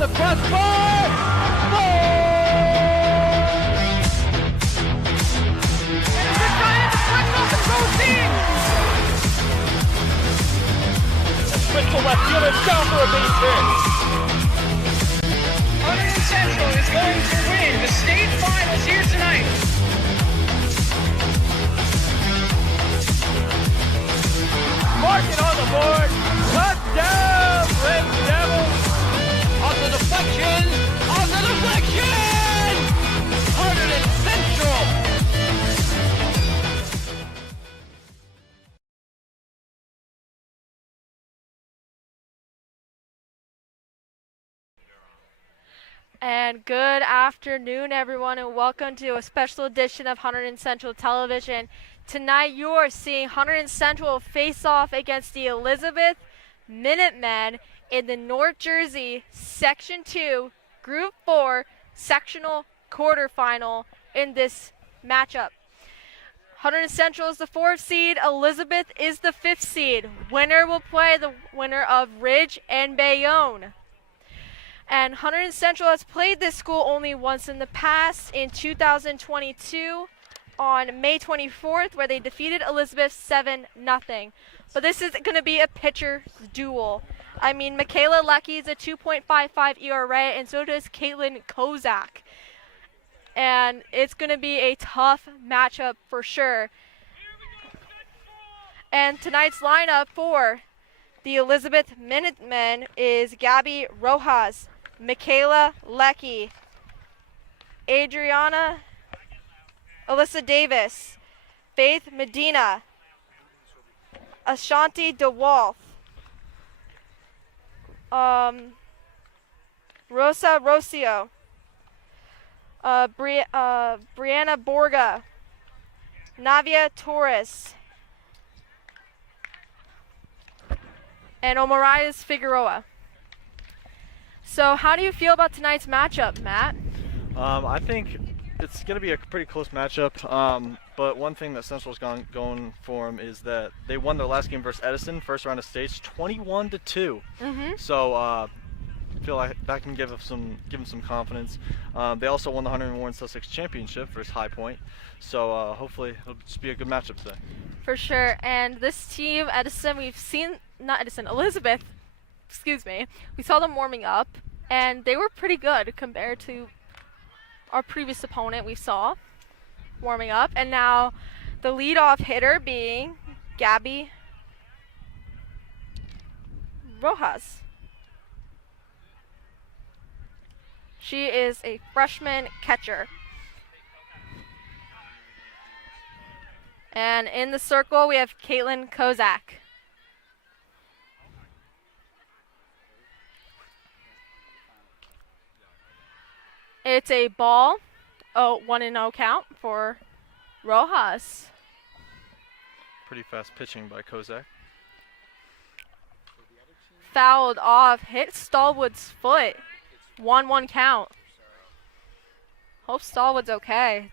the crossbar. Goal! And it's a giant flips off and goes in. Sprint to left field and down for a base hit. Hunterdon Central is going to win the state finals here tonight. Mark it on the board. Touchdown, Red Devils. On the deflection. On the deflection. Hunterdon Central. And good afternoon, everyone, and welcome to a special edition of Hunterdon Central Television. Tonight, you are seeing Hunterdon Central face off against the Elizabeth Minutemen in the North Jersey Section 2, Group 4 sectional quarterfinal in this matchup. Hunterdon Central is the 4th seed. Elizabeth is the 5th seed. Winner will play the winner of Ridge and Bayonne. And Hunterdon Central has played this school only once in the past, in 2022 on May 24th, where they defeated Elizabeth 7-0. But this is going to be a pitcher's duel. I mean, Michaela Leckie is a 2.55 ERA, and so does Caitlin Kozak. And it's going to be a tough matchup for sure. And tonight's lineup for the Elizabeth Minutemen is Gabby Rojas, Michaela Leckie, Adriana, Alyssa Davis, Faith Medina, Ashanti DeWolf, Rosa Rocio, Brianna Borga, Navia Torres, and Omarias Figueroa. So how do you feel about tonight's matchup, Matt? I think it's going to be a pretty close matchup, but one thing that Central's going for them is that they won their last game versus Edison, first round of states, 21-2. So I feel like that can give them some confidence. They also won the Hunterdon Warren Sussex Championship versus High Point, so hopefully it'll just be a good matchup today. For sure, and this team, Edison, Elizabeth, we saw them warming up, and they were pretty good compared to our previous opponent we saw warming up. And now the leadoff hitter being Gabby Rojas. She is a freshman catcher. And in the circle, we have Caitlin Kozak. It's a ball, 1-0 count for Rojas. Pretty fast pitching by Kozak. Fouled off, hit Stallwood's foot. 1-1 count. Hope Stallwood's okay.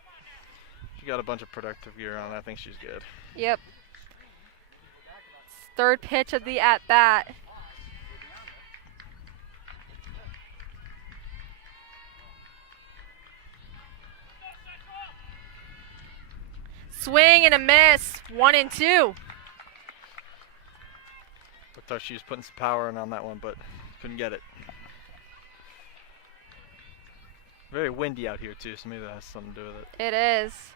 She got a bunch of protective gear on. I think she's good. Yep. Third pitch of the at-bat. Swing and a miss. 1-2. Looked like she was putting some power in on that one, but couldn't get it. Very windy out here too, so maybe that has something to do with it. It is.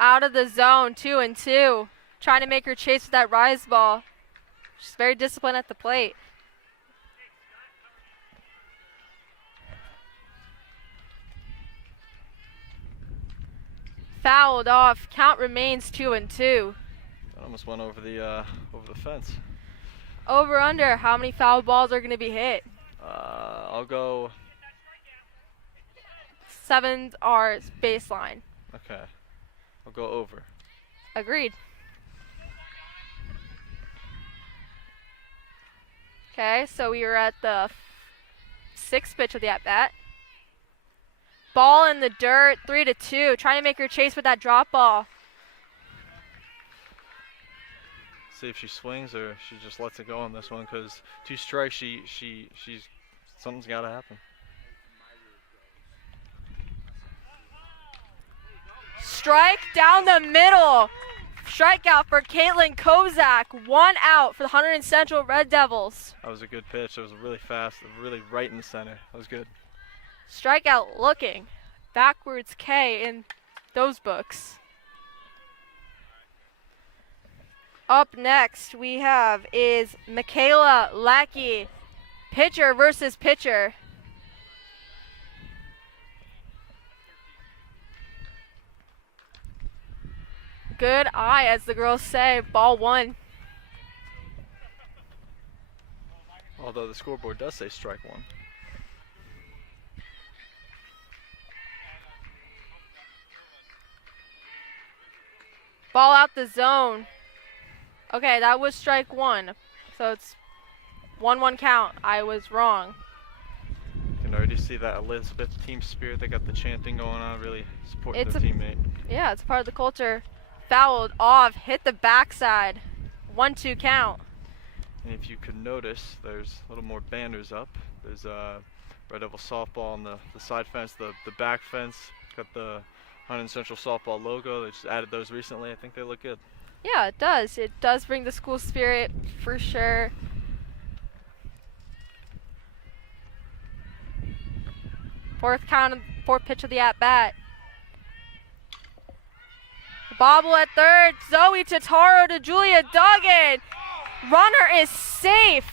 Out of the zone, 2-2. Trying to make her chase with that rise ball. She's very disciplined at the plate. Fouled off. Count remains 2-2. That almost went over the fence. Over under. How many foul balls are going to be hit? I'll go. 7 are baseline. Okay. I'll go over. Agreed. Okay, so we are at the 6th pitch of the at-bat. Ball in the dirt, 3-2. Trying to make her chase with that drop ball. See if she swings or she just lets it go on this one, because 2 strikes, she's Something's got to happen. Strike down the middle. Strikeout for Caitlin Kozak. 1 out for the Hunterdon Central Red Devils. That was a good pitch. It was really fast, really right in the center. That was good. Strikeout looking. Backwards K in those books. Up next we have is Michaela Lackey. Pitcher versus pitcher. Good eye, as the girls say. Ball 1. Although the scoreboard does say strike 1. Ball out the zone. Okay, that was strike 1. So it's 1-1 count. I was wrong. You can already see that Elizabeth team spirit. They got the chanting going on, really supporting their teammate. Yeah, it's part of the culture. Fouled off, hit the backside. 1-2 count. And if you could notice, there's a little more banners up. There's Red Devil softball on the side fence, the back fence. Got the Hunterdon Central softball logo. They just added those recently. I think they look good. Yeah, it does. It does bring the school spirit for sure. Fourth pitch of the at-bat. Bobble at third. Zoe Totaro to Julia Duggan. Runner is safe.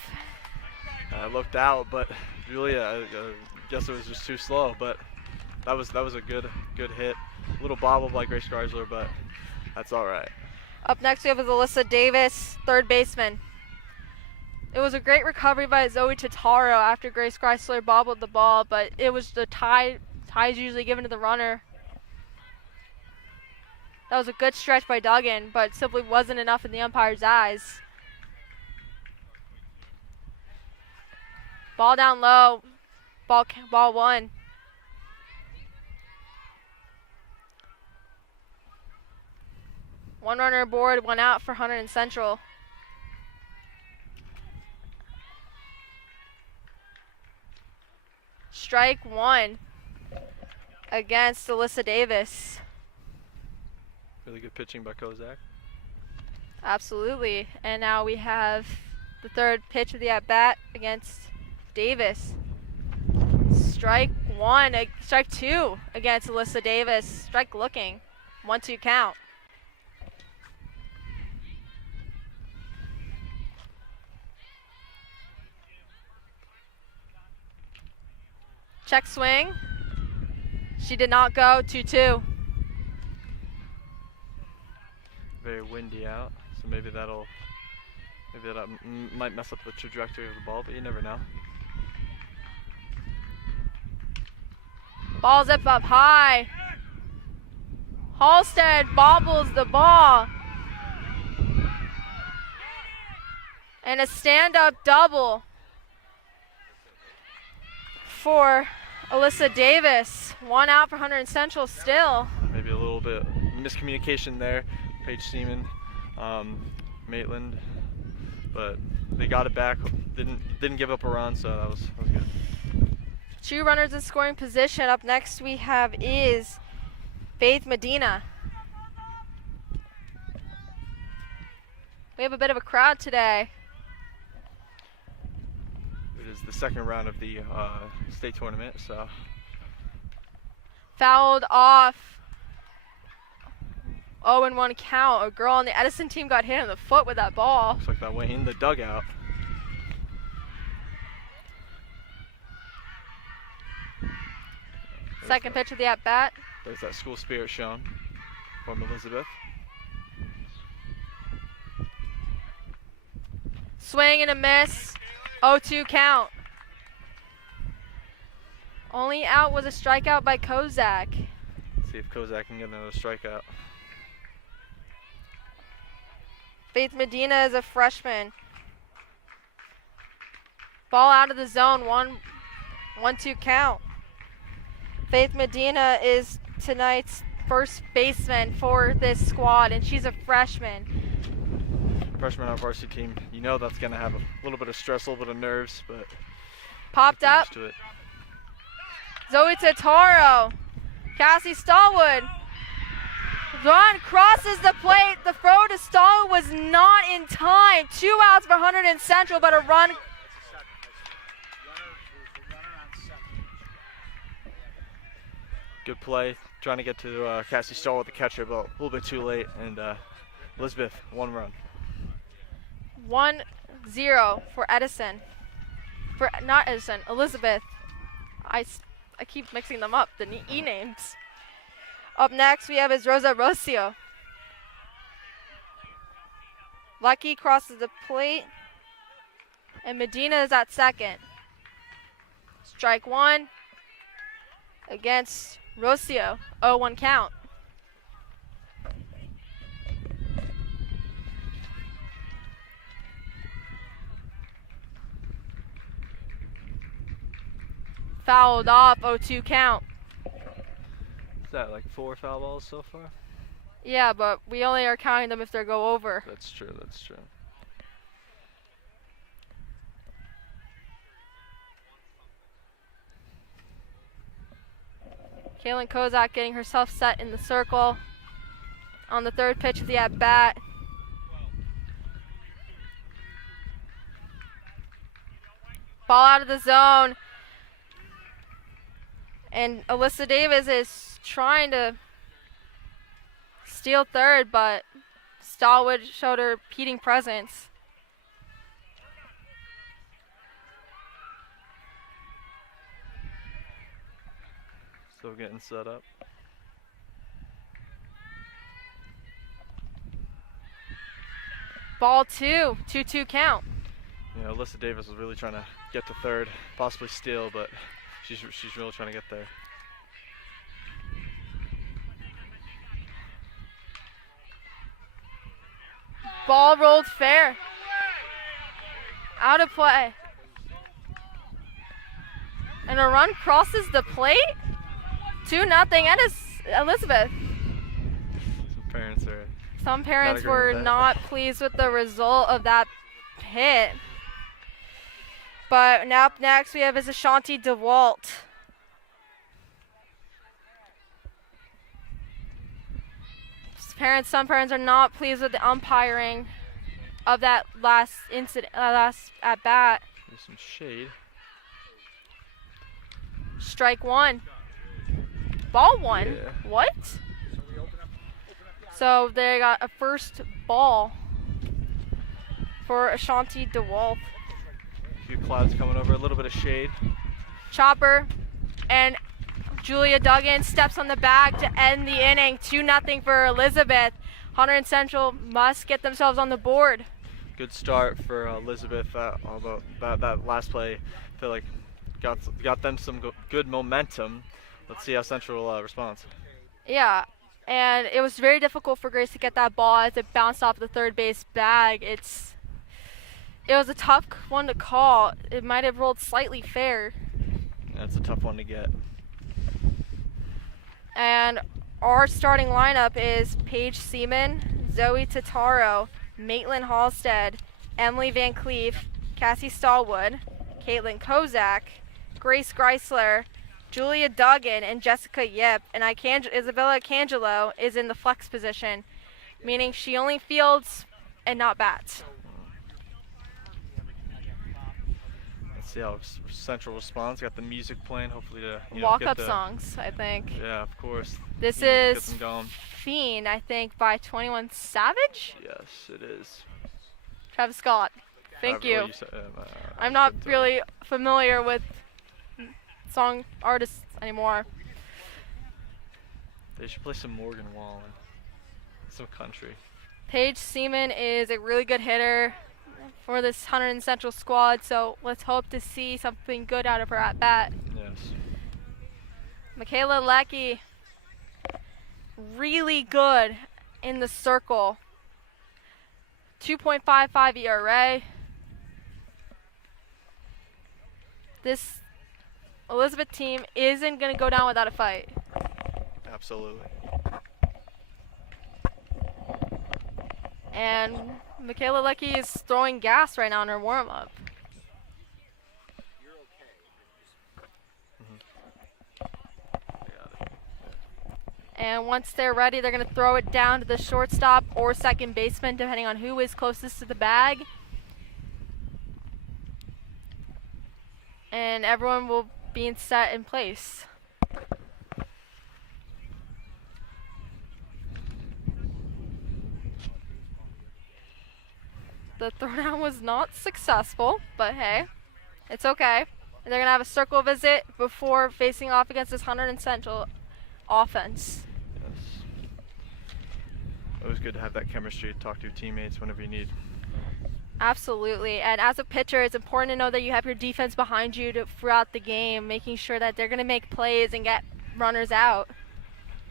I looked out, but Julia, I guess it was just too slow. But that was a good hit. A little bobble by Grace Chrysler, but that's all right. Up next we have Alyssa Davis, third baseman. It was a great recovery by Zoe Totaro after Grace Chrysler bobbled the ball, but it was the tie. Tie's usually given to the runner. That was a good stretch by Duggan, but simply wasn't enough in the umpire's eyes. Ball down low. Ball 1. One runner aboard, 1 out for Hunterdon Central. Strike 1 against Alyssa Davis. Really good pitching by Kozak. Absolutely. And now we have the third pitch of the at-bat against Davis. Strike 2 against Alyssa Davis. Strike looking. 1-2 count. Check swing. She did not go. 2-2. Very windy out, so maybe that might mess up the trajectory of the ball, but you never know. Ball's up high. Halstead bobbles the ball. And a stand-up double for Alyssa Davis. 1 out for Hunterdon Central still. Maybe a little bit miscommunication there. Paige Seaman, Maitland, but they got it back. Didn't give up a run, so that was good. 2 runners in scoring position. Up next we have is Faith Medina. We have a bit of a crowd today. It is the second round of the state tournament, so. Fouled off. 0-1 count. A girl on the Edison team got hit in the foot with that ball. Looks like that went in the dugout. Second pitch of the at-bat. There's that school spirit shown from Elizabeth. Swing and a miss. 0-2 count. Only out was a strikeout by Kozak. Let's see if Kozak can get another strikeout. Faith Medina is a freshman. Ball out of the zone. 1-2 count. Faith Medina is tonight's first baseman for this squad, and she's a freshman. Freshman on varsity team, you know that's going to have a little bit of stress, a little bit of nerves, but Popped Get up. used to it. Zoe Totaro. Cassie Stallwood. Run crosses the plate. The throw to Stallwood was not in time. 2 outs for Hunterdon Central, but a run. Good play. Trying to get to Cassie Stallwood, the catcher, but a little bit too late. And Elizabeth, 1 run. 1-0 for Edison. For not Edison, Elizabeth. I keep mixing them up, the E names. Up next we have is Rosa Rocio. Lucky crosses the plate. And Medina is at second. Strike 1 against Rocio. 0-1 count. Fouled off, 0-2 count. Is that like 4 foul balls so far? Yeah, but we only are counting them if they go over. That's true, that's true. Kaylin Kozak getting herself set in the circle on the 3rd pitch of the at-bat. Ball out of the zone. And Alyssa Davis is trying to steal 3rd, but Stallwood showed her repeating presence. Still getting set up. Ball 2, 2-2 count. You know, Alyssa Davis was really trying to get to 3rd, possibly steal, but she's really trying to get there. Ball rolled fair. Out of play. And a run crosses the plate. 2-0, and it's Elizabeth. Some parents were not pleased with the result of that hit. But now up next we have is Ashanti DeWalt. Some parents are not pleased with the umpiring of that last incident, last at bat. There's some shade. Strike 1. Ball 1. Yeah. What? So they got a first ball for Ashanti DeWalt. A few clouds coming over, a little bit of shade. Chopper and Julia Duggan steps on the bag to end the inning. 2-0 for Elizabeth. Hunterdon Central must get themselves on the board. Good start for Elizabeth, although that last play, I feel like got them some good momentum. Let's see how Central responds. Yeah, and it was very difficult for Grace to get that ball as it bounced off the 3rd base bag. It was a tough one to call. It might have rolled slightly fair. That's a tough one to get. And our starting lineup is Paige Seaman, Zoe Totaro, Maitland Halstead, Emily Van Cleef, Cassie Stallwood, Caitlin Kozak, Grace Greisler, Julia Duggan, and Jessica Yip. And Isabella Cangelo is in the flex position, meaning she only fields and not bats. Let's see how Central responds. Got the music playing, hopefully to walk-up songs, I think. Yeah, of course. This Get is them going. Fiend, I think, by 21 Savage. Yes, it is. Travis Scott. Thank you. I'm not really familiar with song artists anymore. They should play some Morgan Wallen, some country. Paige Seaman is a really good hitter for this Hunterdon Central squad, so let's hope to see something good out of her at bat. Yes. Michaela Leckie, really good in the circle. 2.55 ERA. This Elizabeth team isn't going to go down without a fight. Absolutely. And Michaela Leckie is throwing gas right now in her warm-up. And once they're ready, they're going to throw it down to the shortstop or second baseman, depending on who is closest to the bag. And everyone will be set in place. The throwdown was not successful, but hey, it's okay. And they're going to have a circle visit before facing off against this Hunterdon Central offense. Yes. Always good to have that chemistry to talk to your teammates whenever you need. Absolutely. And as a pitcher, it's important to know that you have your defense behind you throughout the game, making sure that they're going to make plays and get runners out.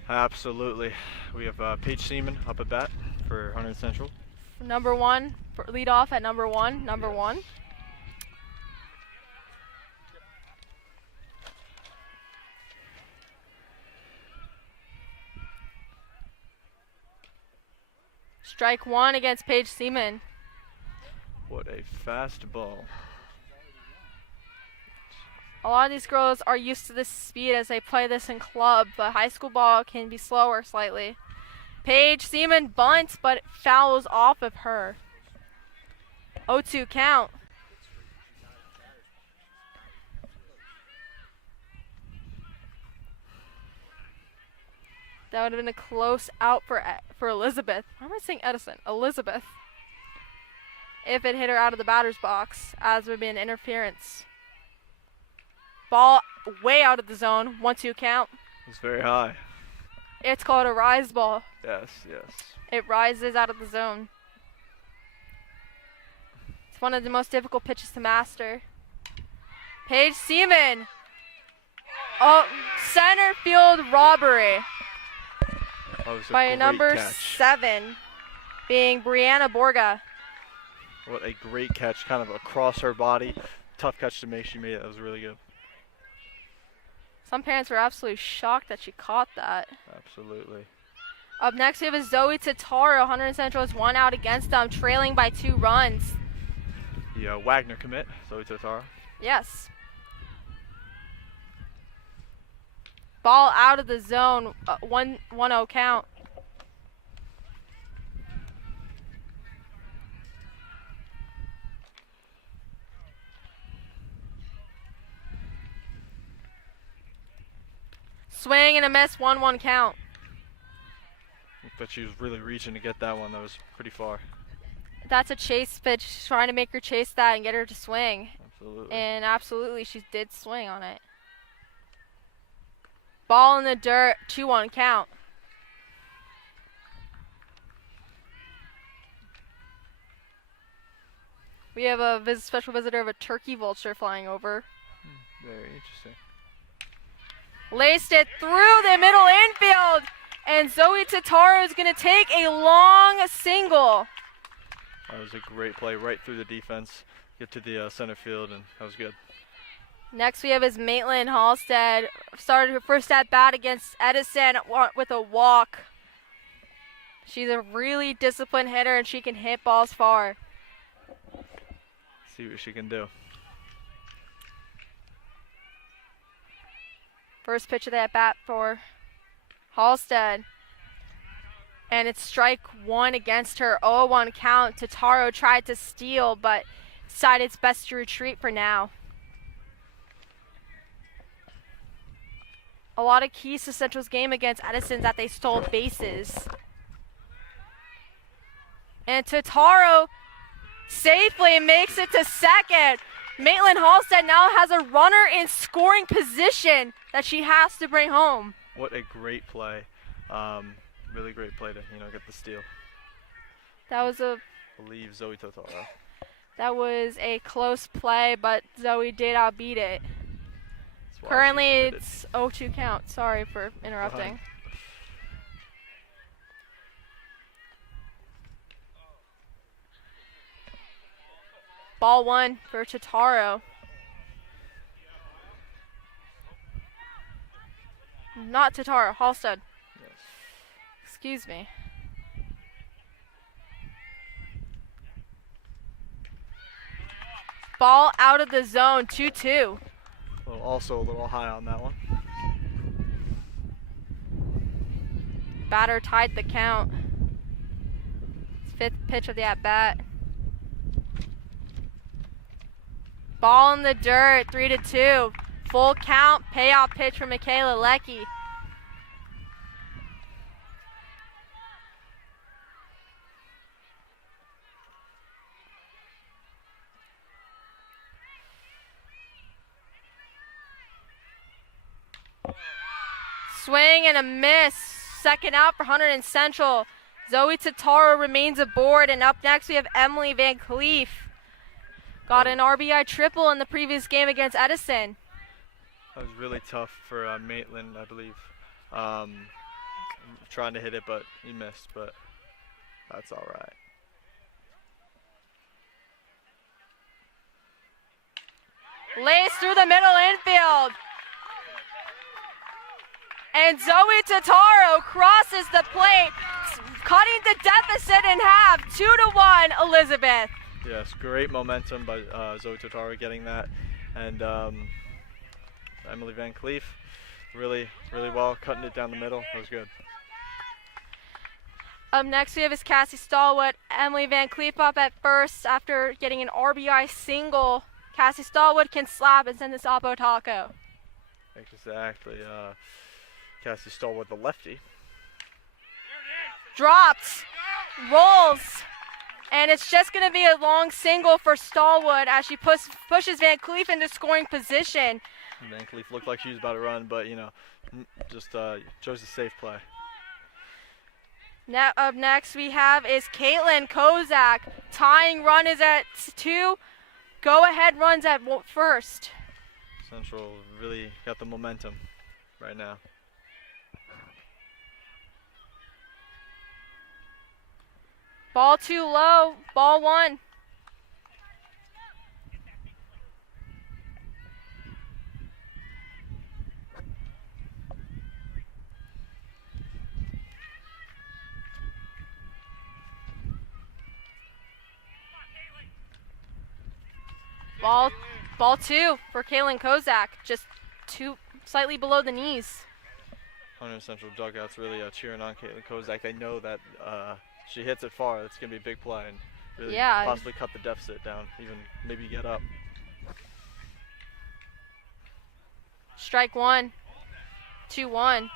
Absolutely. We have Paige Seaman up at bat for Hunterdon Central. Number one, lead off at number one. One. Strike one against Paige Seaman. What a fast ball. A lot of these girls are used to this speed as they play this in club, but high school ball can be slower slightly. Paige Seaman bunts, but fouls off of her. 0-2 count. That would have been a close out for Elizabeth. Why am I saying Edison? Elizabeth. If it hit her out of the batter's box, as would be an interference. Ball way out of the zone. 1-2 count. It's very high. It's called a rise ball. Yes, yes. It rises out of the zone. It's one of the most difficult pitches to master. Paige Seaman. Oh, center field robbery. By number catch. 7, being Brianna Borga. What a great catch, kind of across her body. Tough catch to make. She made it. That was really good. Some parents were absolutely shocked that she caught that. Absolutely. Up next, we have a Zoe Tataro. Hunterdon Central is 1 out against them, trailing by 2 runs. The Wagner commit, Zoe Tataro. Yes. Ball out of the zone, 1-0 count. Swing and a miss, 1-1 count. But she was really reaching to get that one. That was pretty far. That's a chase pitch. She's trying to make her chase that and get her to swing. Absolutely. And absolutely, she did swing on it. Ball in the dirt, 2-1 count. We have a special visitor of a turkey vulture flying over. Very interesting. Laced it through the middle infield, and Zoe Tataro is going to take a long single. That was a great play right through the defense. Get to the center field, and that was good. Next we have is Maitland Halstead. Started her first at bat against Edison with a walk. She's a really disciplined hitter, and she can hit balls far. See what she can do. First pitch of that bat for Halstead. And it's strike 1 against her. 0-1 count. Tataro tried to steal, but decided it's best to retreat for now. A lot of keys to Central's game against Edison that they stole bases. And Tataro safely makes it to second. Maitland Halstead now has a runner in scoring position that she has to bring home. What a great play. Really great play to, get the steal. That was I believe Zoe Tataro. That was a close play, but Zoe did outbeat it. Currently, it's 0-2 count. Sorry for interrupting. Ball 1 for Tataro. Not Tataro, Halstead. Yes. Excuse me. Ball out of the zone, 2-2. Well, also a little high on that one. Batter tied the count. 5th pitch of the at-bat. Ball in the dirt, 3-2. Full count, payoff pitch for Michaela Leckie. Swing and a miss. Second out for Hunterdon Central. Zoe Totaro remains aboard, and up next we have Emily Van Cleef. Got an RBI triple in the previous game against Edison. That was really tough for Maitland, I believe. Trying to hit it, but he missed, but that's all right. Lays through the middle infield. And Zoe Totaro crosses the plate, cutting the deficit in half, 2-1, Elizabeth. Yes, great momentum by Zoe Totaro getting that. And Emily Van Cleef, really well, cutting it down the middle. That was good. Up next we have is Cassie Stallwood. Emily Van Cleef up at first after getting an RBI single. Cassie Stallwood can slap and send this Oppo Taco. Exactly. Cassie Stallwood, the lefty. Drops, rolls, and it's just going to be a long single for Stallwood as she pushes Van Cleef into scoring position. Van Cleef looked like she was about to run, but, you know, just chose a safe play. Now, up next we have is Caitlin Kozak. Tying run is at 2. Go-ahead runs at first. Central really got the momentum right now. Ball too low, ball 1. Ball 2 for Kaylin Kozak, just slightly below the knees. Hunterdon Central dugout's really cheering on Caitlin Kozak. They know that she hits it far, it's going to be a big play and really possibly cut the deficit down, even maybe get up. Strike 1, 2-1.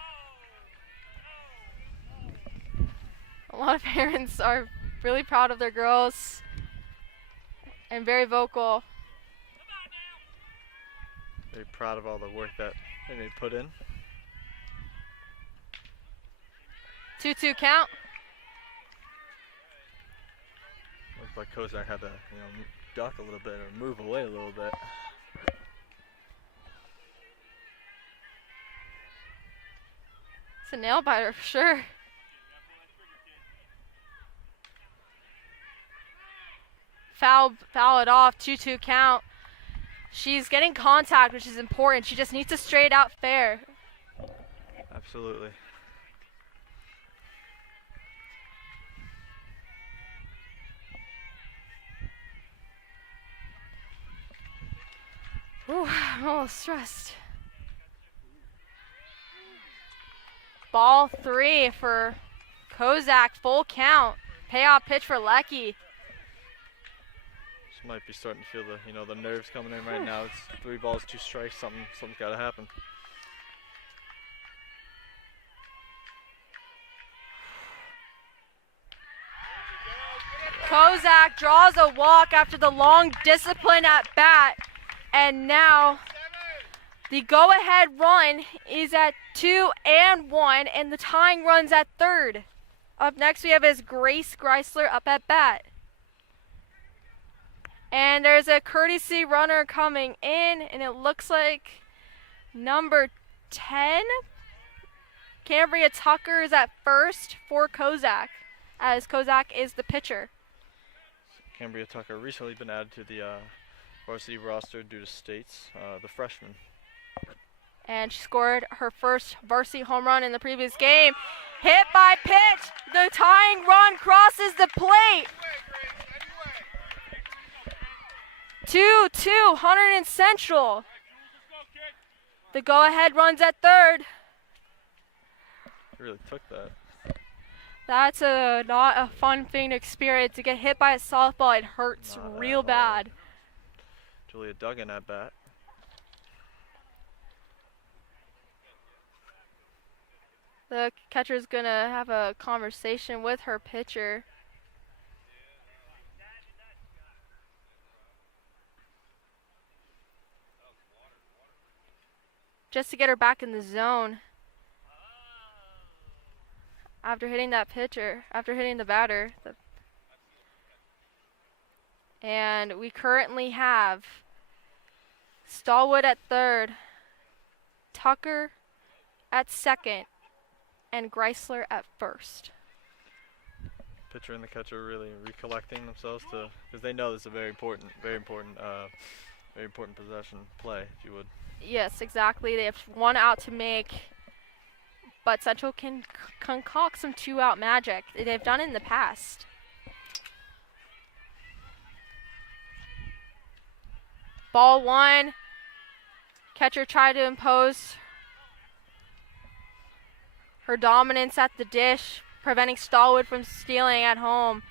A lot of parents are really proud of their girls and very vocal. Very proud of all the work that they put in. 2-2 count. Looks like Kozak had to, duck a little bit or move away a little bit. It's a nail biter for sure. Foul it off, 2-2 count. She's getting contact, which is important. She just needs to straight out fair. Absolutely. Ooh, I'm a little stressed. Ball 3 for Kozak, full count. Payoff pitch for Leckie. Just might be starting to feel the nerves coming in right now. It's 3 balls, 2 strikes. Something's got to happen. Kozak draws a walk after the long discipline at bat. And now the go-ahead run is at 2-1, and the tying run's at 3rd. Up next we have is Grace Greisler up at bat. And there's a courtesy runner coming in, and it looks like number 10, Cambria Tucker, is at first for Kozak, as Kozak is the pitcher. Cambria Tucker recently been added to the varsity roster due to states, the freshman. And she scored her first varsity home run in the previous game. Hit by pitch. The tying run crosses the plate. 2-2, Hunterdon Central. The go-ahead runs at 3rd. Really took that. That's not a fun thing to experience. To get hit by a softball, it hurts real bad. Julia Duggan at bat. The catcher's gonna have a conversation with her pitcher. Just to get her back in the zone. After hitting that pitcher, after hitting the batter. And we currently have Stallwood at third, Tucker at second, and Greisler at first. Pitcher and the catcher really recollecting themselves because they know this is a very important possession play, if you would. Yes, exactly. They have one out to make, but Central can concoct some two-out magic. They've done it in the past. Ball one. Catcher tried to impose her dominance at the dish, preventing Stallwood from stealing at home.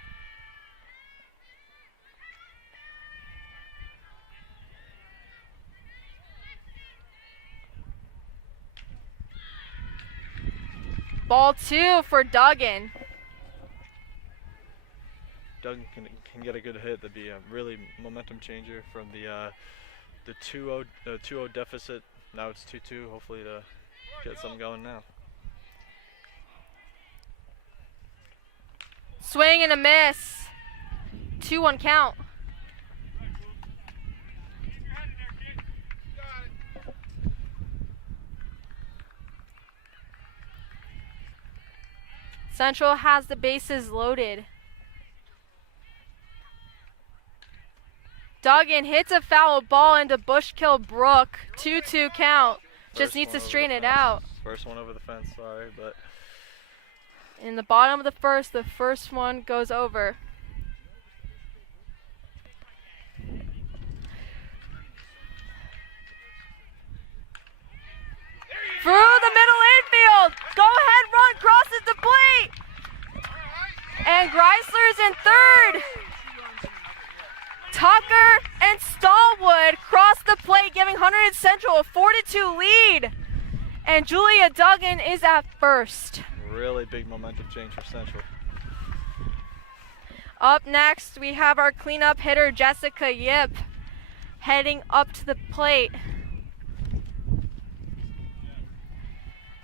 Ball two for Duggan. Duggan can get a good hit. That'd be a really momentum changer from the 2-0 deficit. Now it's 2-2. Hopefully to get something going now. Swing and a miss. 2-1 count. Central has the bases loaded. Duggan hits a foul ball into Bushkill Brook. 2-2 count. Just needs to straighten it out. First one over the fence, sorry, but in the bottom of the first one goes over. Through the middle infield. Go ahead run crosses the plate. And Greisler's in third. Tucker and Stallwood cross the plate, giving Hunterdon Central a 4-2 lead. And Julia Duggan is at first. Really big momentum change for Central. Up next, we have our cleanup hitter, Jessica Yip, heading up to the plate.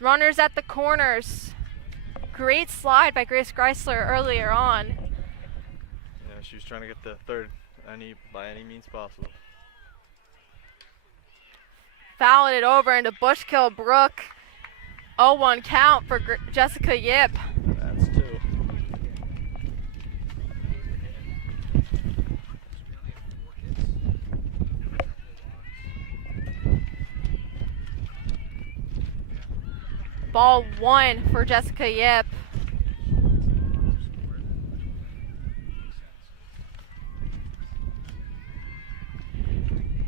Runners at the corners. Great slide by Grace Greisler earlier on. Yeah, she was trying to get the third by any means possible. Fouled it over into Bushkill Brook. 0-1 count for Jessica Yip. That's two. Ball one for Jessica Yip.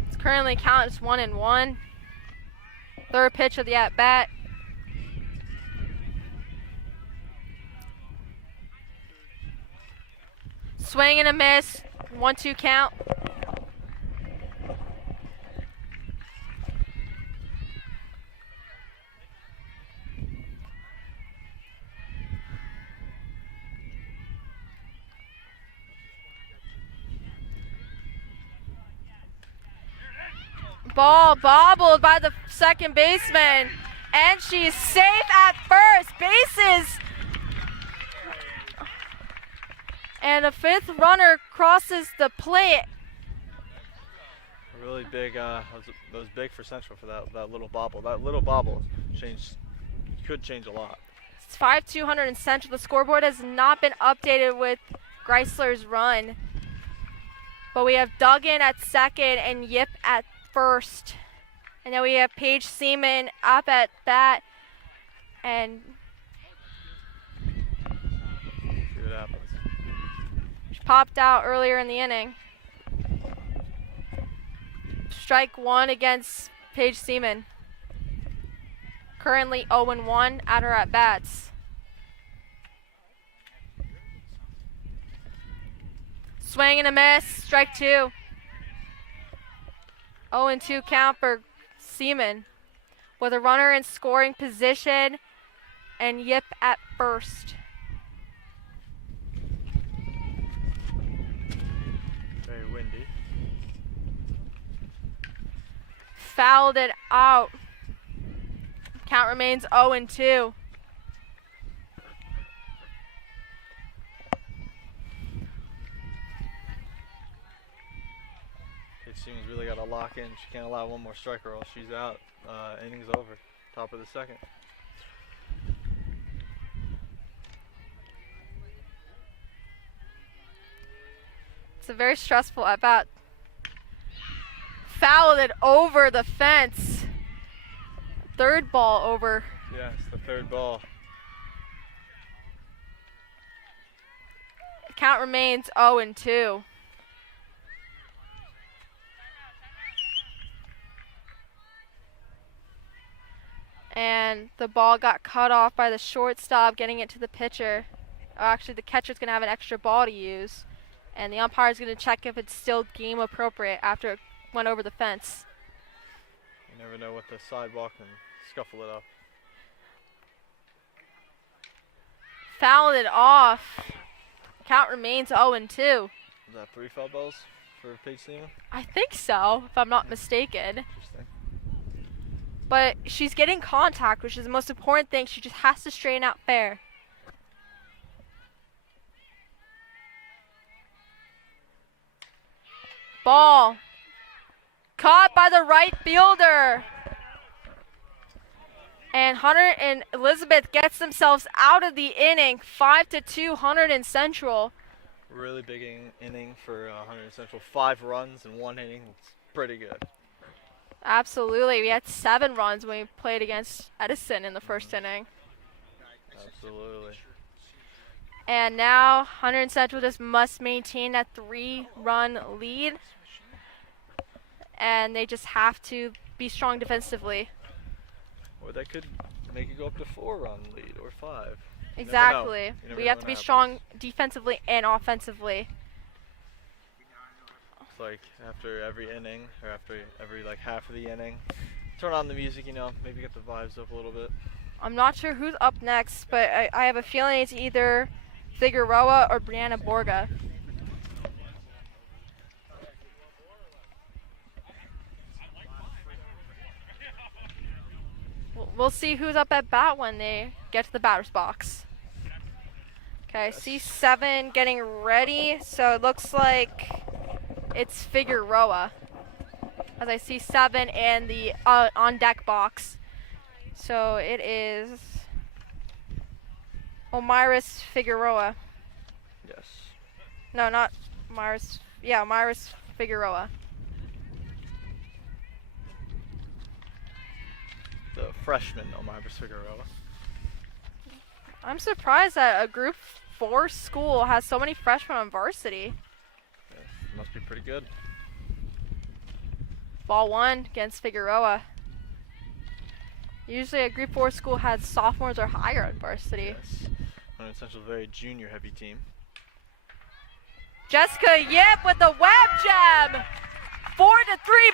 It's currently counted as 1-1. Third pitch of the at-bat. Swing and a miss. 1-2 count. Ball bobbled by the second baseman, and she's safe at first. Bases. And a fifth runner crosses the plate. Really big, that was big for Central for that little bobble. That little bobble could change a lot. It's 5-2 Hunterdon Central. The scoreboard has not been updated with Greisler's run. But we have Duggan at second and Yip at first. And then we have Paige Seaman up at bat. And see what happens. she popped out earlier in the inning. Strike one against Paige Seaman. Currently 0-1 at her at bats. Swing and a miss. Strike 2. 0-2 count for Seaman with a runner in scoring position and Yip at first. Very windy. Fouled it out. Count remains 0-2. Seaman's really got to lock in. She can't allow one more striker or else she's out. Innings over. Top of the second. It's a very stressful at bat. Fouled it over the fence. Third ball over. Yes, the third ball. Count remains 0-2. And the ball got cut off by the shortstop getting it to the pitcher. Actually, the catcher's going to have an extra ball to use. And the umpire's going to check if it's still game appropriate after it went over the fence. You never know what the sidewalk can scuffle it up. Fouled it off. Count remains 0-2. Is that 3 foul balls for Paige Seaman? I think so, if I'm not mistaken. Interesting. But she's getting contact, which is the most important thing. She just has to straighten out fair. Ball. Caught by the right fielder. And Hunter and Elizabeth gets themselves out of the inning. 5-2 Hunterdon Central. Really big inning for Hunterdon Central. 5 runs in 1 inning. It's pretty good. Absolutely. We had 7 runs when we played against Edison in the first inning. Absolutely. And now Hunterdon Central just must maintain that 3-run lead. And they just have to be strong defensively. Or that could make it go up to 4-run lead or 5. Exactly. We have to be happens. strong defensively and offensively. It's like after every inning or after every like half of the inning, turn on the music, you know, maybe get the vibes up a little bit. I'm not sure who's up next, but I have a feeling it's either Figueroa or Brianna Borga. We'll see who's up at bat when they get to the batter's box. Okay, Yes. C7 getting ready, so it looks like it's Figueroa. As I see 7 in the on deck box. So it is Omiris Figueroa. Yes. No, not Myris. Yeah, Myris Figueroa. The freshman Omiris Figueroa. I'm surprised that a Group 4 school has so many freshmen on varsity. Yes, must be pretty good. Ball 1 against Figueroa. Usually a Group 4 school has sophomores or higher on varsity. Yes. Hunterdon Central's a very junior heavy team. Jessica Yip with the web jam. 4-3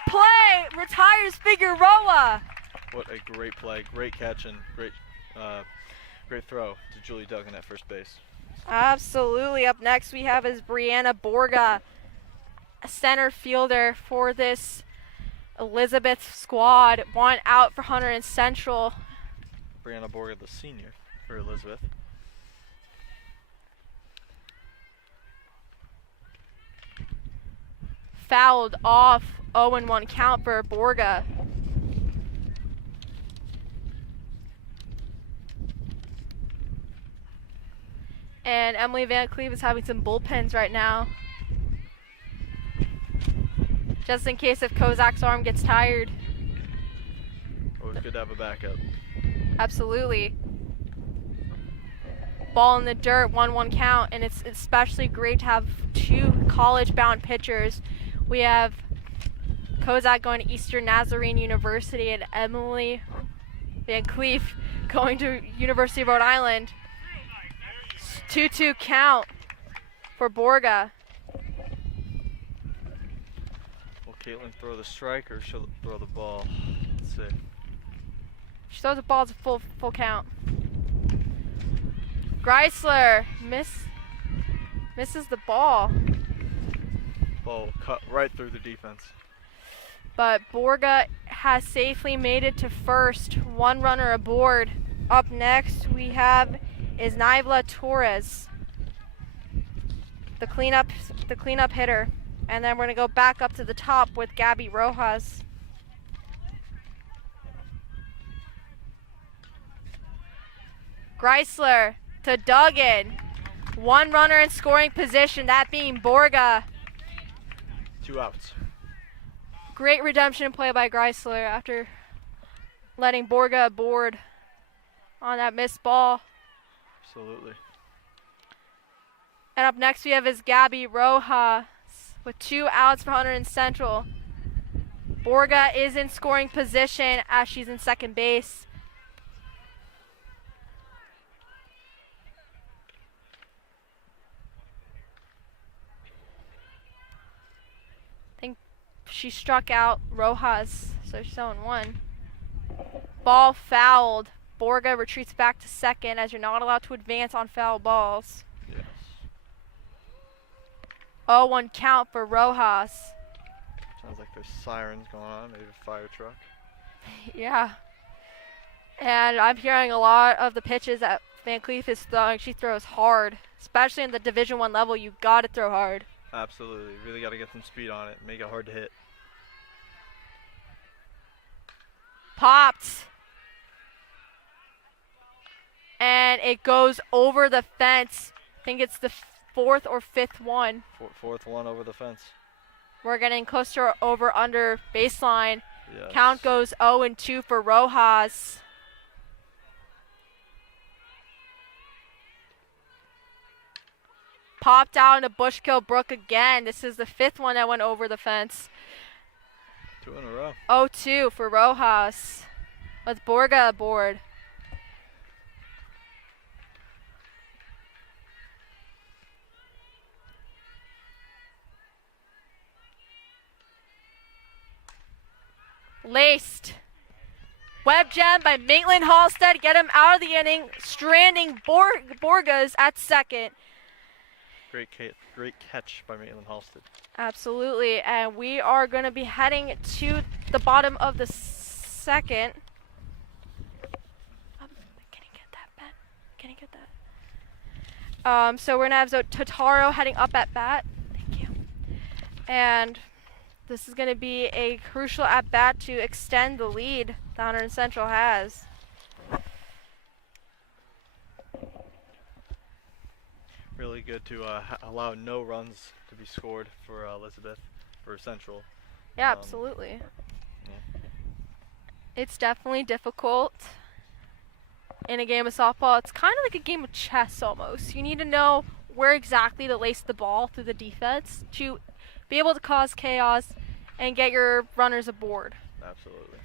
play. Retires Figueroa. What a great play, great catch, and great throw to Julie Duggan at first base. Absolutely. Up next we have is Brianna Borga, a center fielder for this Elizabeth squad. 1 out for Hunterdon Central. Brianna Borga, the senior for Elizabeth. Fouled off. 0-1 count for Borga. And Emily Van Cleve is having some bullpens right now. Just in case if Kozak's arm gets tired. Always good to have a backup. Absolutely. Ball in the dirt, 1-1 count, and it's especially great to have 2 college-bound pitchers. We have Kozak going to Eastern Nazarene University and Emily Van Cleef going to University of Rhode Island. 2-2 count for Borga. Caitlin throw the strike or she'll throw the ball? Let's see. She throws the ball to full count. Greisler misses the ball. Ball cut right through the defense. But Borga has safely made it to first. One runner aboard. Up next we have is Naivla Torres, the cleanup hitter. And then we're gonna go back up to the top with Gabby Rojas. Greisler to Duggan. One runner in scoring position, that being Borga. 2 outs. Great redemption play by Greisler after letting Borga aboard on that missed ball. Absolutely. And up next we have is Gabby Rojas with 2 outs for Hunterdon Central. Borga is in scoring position as she's in second base. I think she struck out Rojas, so she's 0-1. Ball fouled. Borga retreats back to second as you're not allowed to advance on foul balls. Yes. 0-1 count for Rojas. Sounds like there's sirens going on, maybe a fire truck. Yeah. And I'm hearing a lot of the pitches that Van Cleef is throwing. She throws hard, especially in the Division I level. You got to throw hard. Absolutely. Really got to get some speed on it, make it hard to hit. Popped. And it goes over the fence. I think it's the 4th or 5th one. Fourth one over the fence. We're getting closer over under baseline. Yes. Count goes 0-2 for Rojas. Popped out into Bushkill Brook again. This is the 5th one that went over the fence. 2 in a row. 0-2 for Rojas with Borga aboard. Laced. Web gem by Maitland Halstead. Get him out of the inning. Stranding Borgas at second. Great catch by Maitland Halstead. Absolutely. And we are going to be heading to the bottom of the second. Can you get that, Ben? Can you get that? So we're going to have Totaro heading up at bat. Thank you. And this is going to be a crucial at-bat to extend the lead that Hunterdon Central has. Really good to allow no runs to be scored for Elizabeth, for Central. Yeah, absolutely. Yeah. It's definitely difficult in a game of softball. It's kind of like a game of chess almost. You need to know where exactly to lace the ball through the defense to be able to cause chaos and get your runners aboard. Absolutely.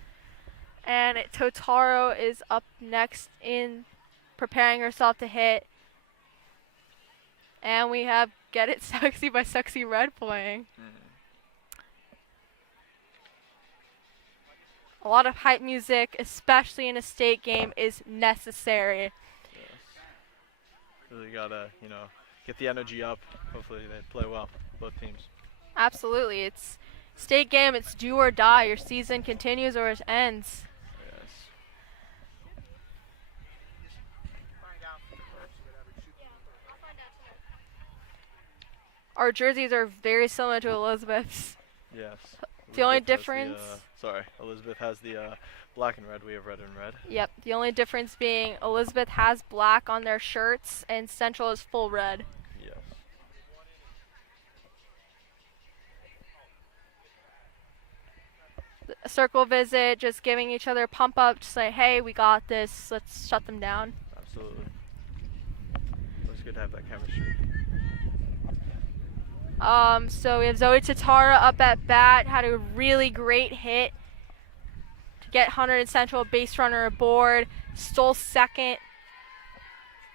And Totaro is up next in preparing herself to hit. And we have Get It Sexy by Sexy Red playing. A lot of hype music, especially in a state game, is necessary. Yes. Really gotta, get the energy up. Hopefully they play well, both teams. Absolutely. It's state game, it's do or die. Your season continues or it ends. Yes. Our jerseys are very similar to Elizabeth's. Yes. The only Elizabeth has difference... Elizabeth has the black and red. We have red and red. Yep. The only difference being Elizabeth has black on their shirts and Central is full red. Yes. A circle visit, just giving each other a pump up to say, hey, we got this. Let's shut them down. Absolutely. It's good to have that chemistry. So we have Zoe Tatara up at bat, had a really great hit to get Hunterdon Central a base runner aboard, stole second,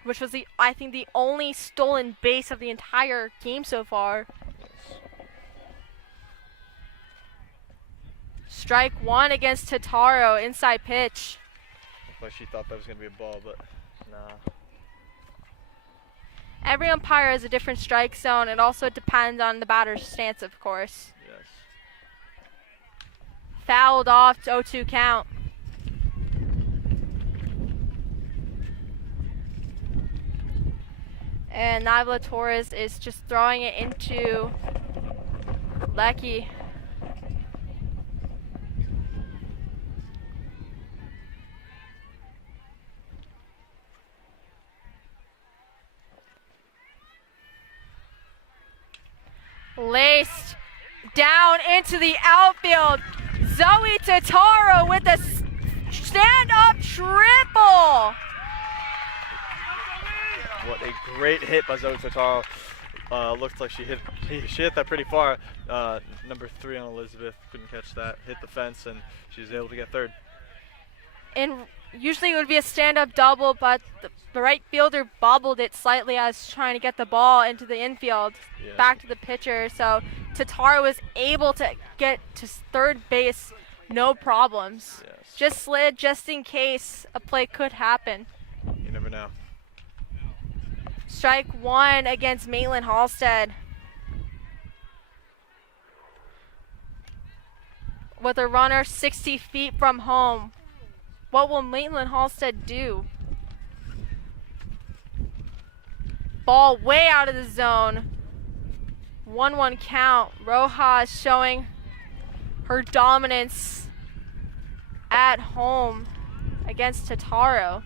which was I think the only stolen base of the entire game so far. Yes. Strike one against Totaro, inside pitch. Looked like she thought that was going to be a ball, but nah. Every umpire has a different strike zone. It also depends on the batter's stance, of course. Yes. Fouled off, 0-2 count. And Navla Torres is just throwing it into Lecky. Laced down into the outfield. Zoe Totaro with a stand-up triple. What a great hit by Zoe Totaro. Looked like she hit that pretty far. Number 3 on Elizabeth couldn't catch that. Hit the fence, and she was able to get third. And usually it would be a stand-up double, but the right fielder bobbled it slightly as trying to get the ball into the infield, Yes. back to the pitcher. So Totaro was able to get to third base, no problems. Yes. Just slid just in case a play could happen. You never know. Strike one against Maitland Halstead. With a runner 60 feet from home. What will Maitland Halstead do? Ball way out of the zone. 1-1 count. Rojas showing her dominance at home against Totaro.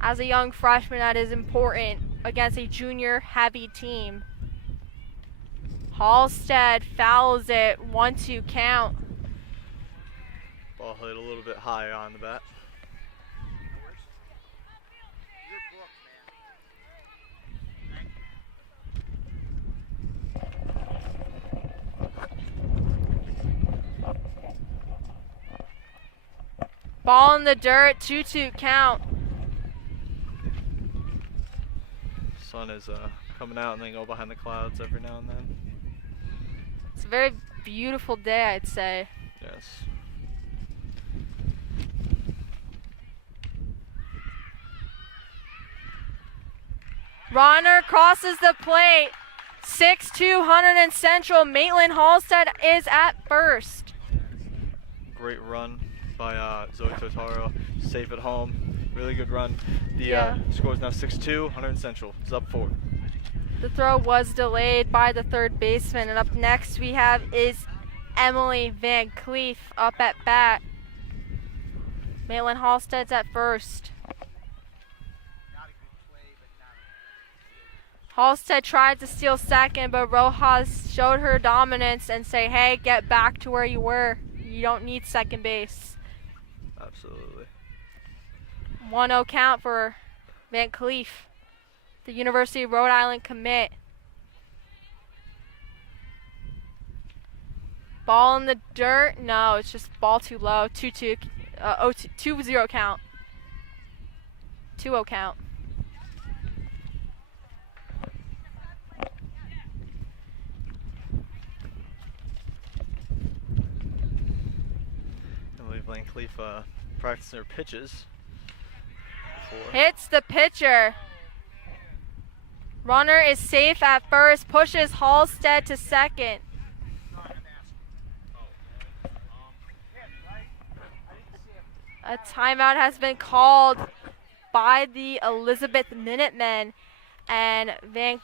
As a young freshman, that is important against a junior heavy team. Halstead fouls it, 1-2 count. Ball hit a little bit high on the bat. Ball in the dirt, 2-2 count. Sun is coming out and then go behind the clouds every now and then. It's a very beautiful day, I'd say. Yes. Runner crosses the plate. 6-2 Hunterdon Central. Maitland Halstead is at first. Great run by Zoe Totaro. Safe at home. Really good run. The score is now 6-2. Hunterdon Central is up 4. The throw was delayed by the third baseman. And up next we have is Emily Van Cleef up at bat. Maitland Halstead's at first. Halstead tried to steal second, but Rojas showed her dominance and say, hey, get back to where you were. You don't need second base. Absolutely. 1-0 count for Van Cleef, the University of Rhode Island commit. Ball in the dirt? No, it's just ball too low. 2-0 count. 2-0 count. Van Cleef practicing her pitches. Hits the pitcher. Runner is safe at first, pushes Halstead to second. A timeout has been called by the Elizabeth Minutemen, and Van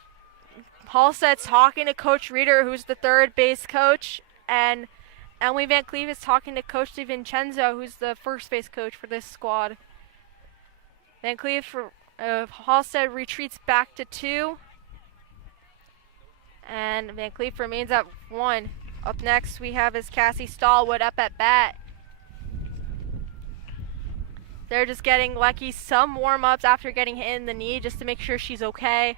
Halstead's talking to Coach Reeder, who's the third base coach, and Emily Van Cleef is talking to Coach DiVincenzo, who's the first base coach for this squad. Van Cleef, Halstead retreats back to 2. And Van Cleef remains at 1. Up next we have is Cassie Stallwood up at bat. They're just getting Lecky some warm-ups after getting hit in the knee just to make sure she's okay.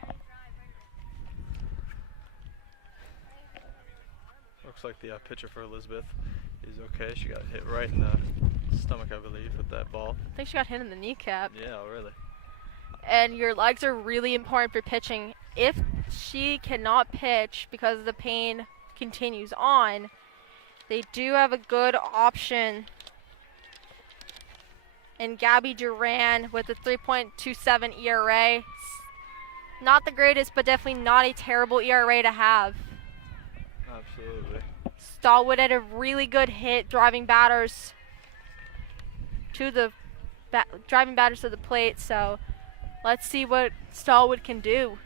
Looks like the pitcher for Elizabeth is okay. She got hit right in the stomach, I believe, with that ball. I think she got hit in the kneecap. Yeah, really. And your legs are really important for pitching. If she cannot pitch because the pain continues on, They do have a good option in Gabby Duran with a 3.27 ERA. Not the greatest, but definitely not a terrible ERA to have. Absolutely. Stallwood had a really good hit driving batters to the plate, so let's see what Stallwood can do.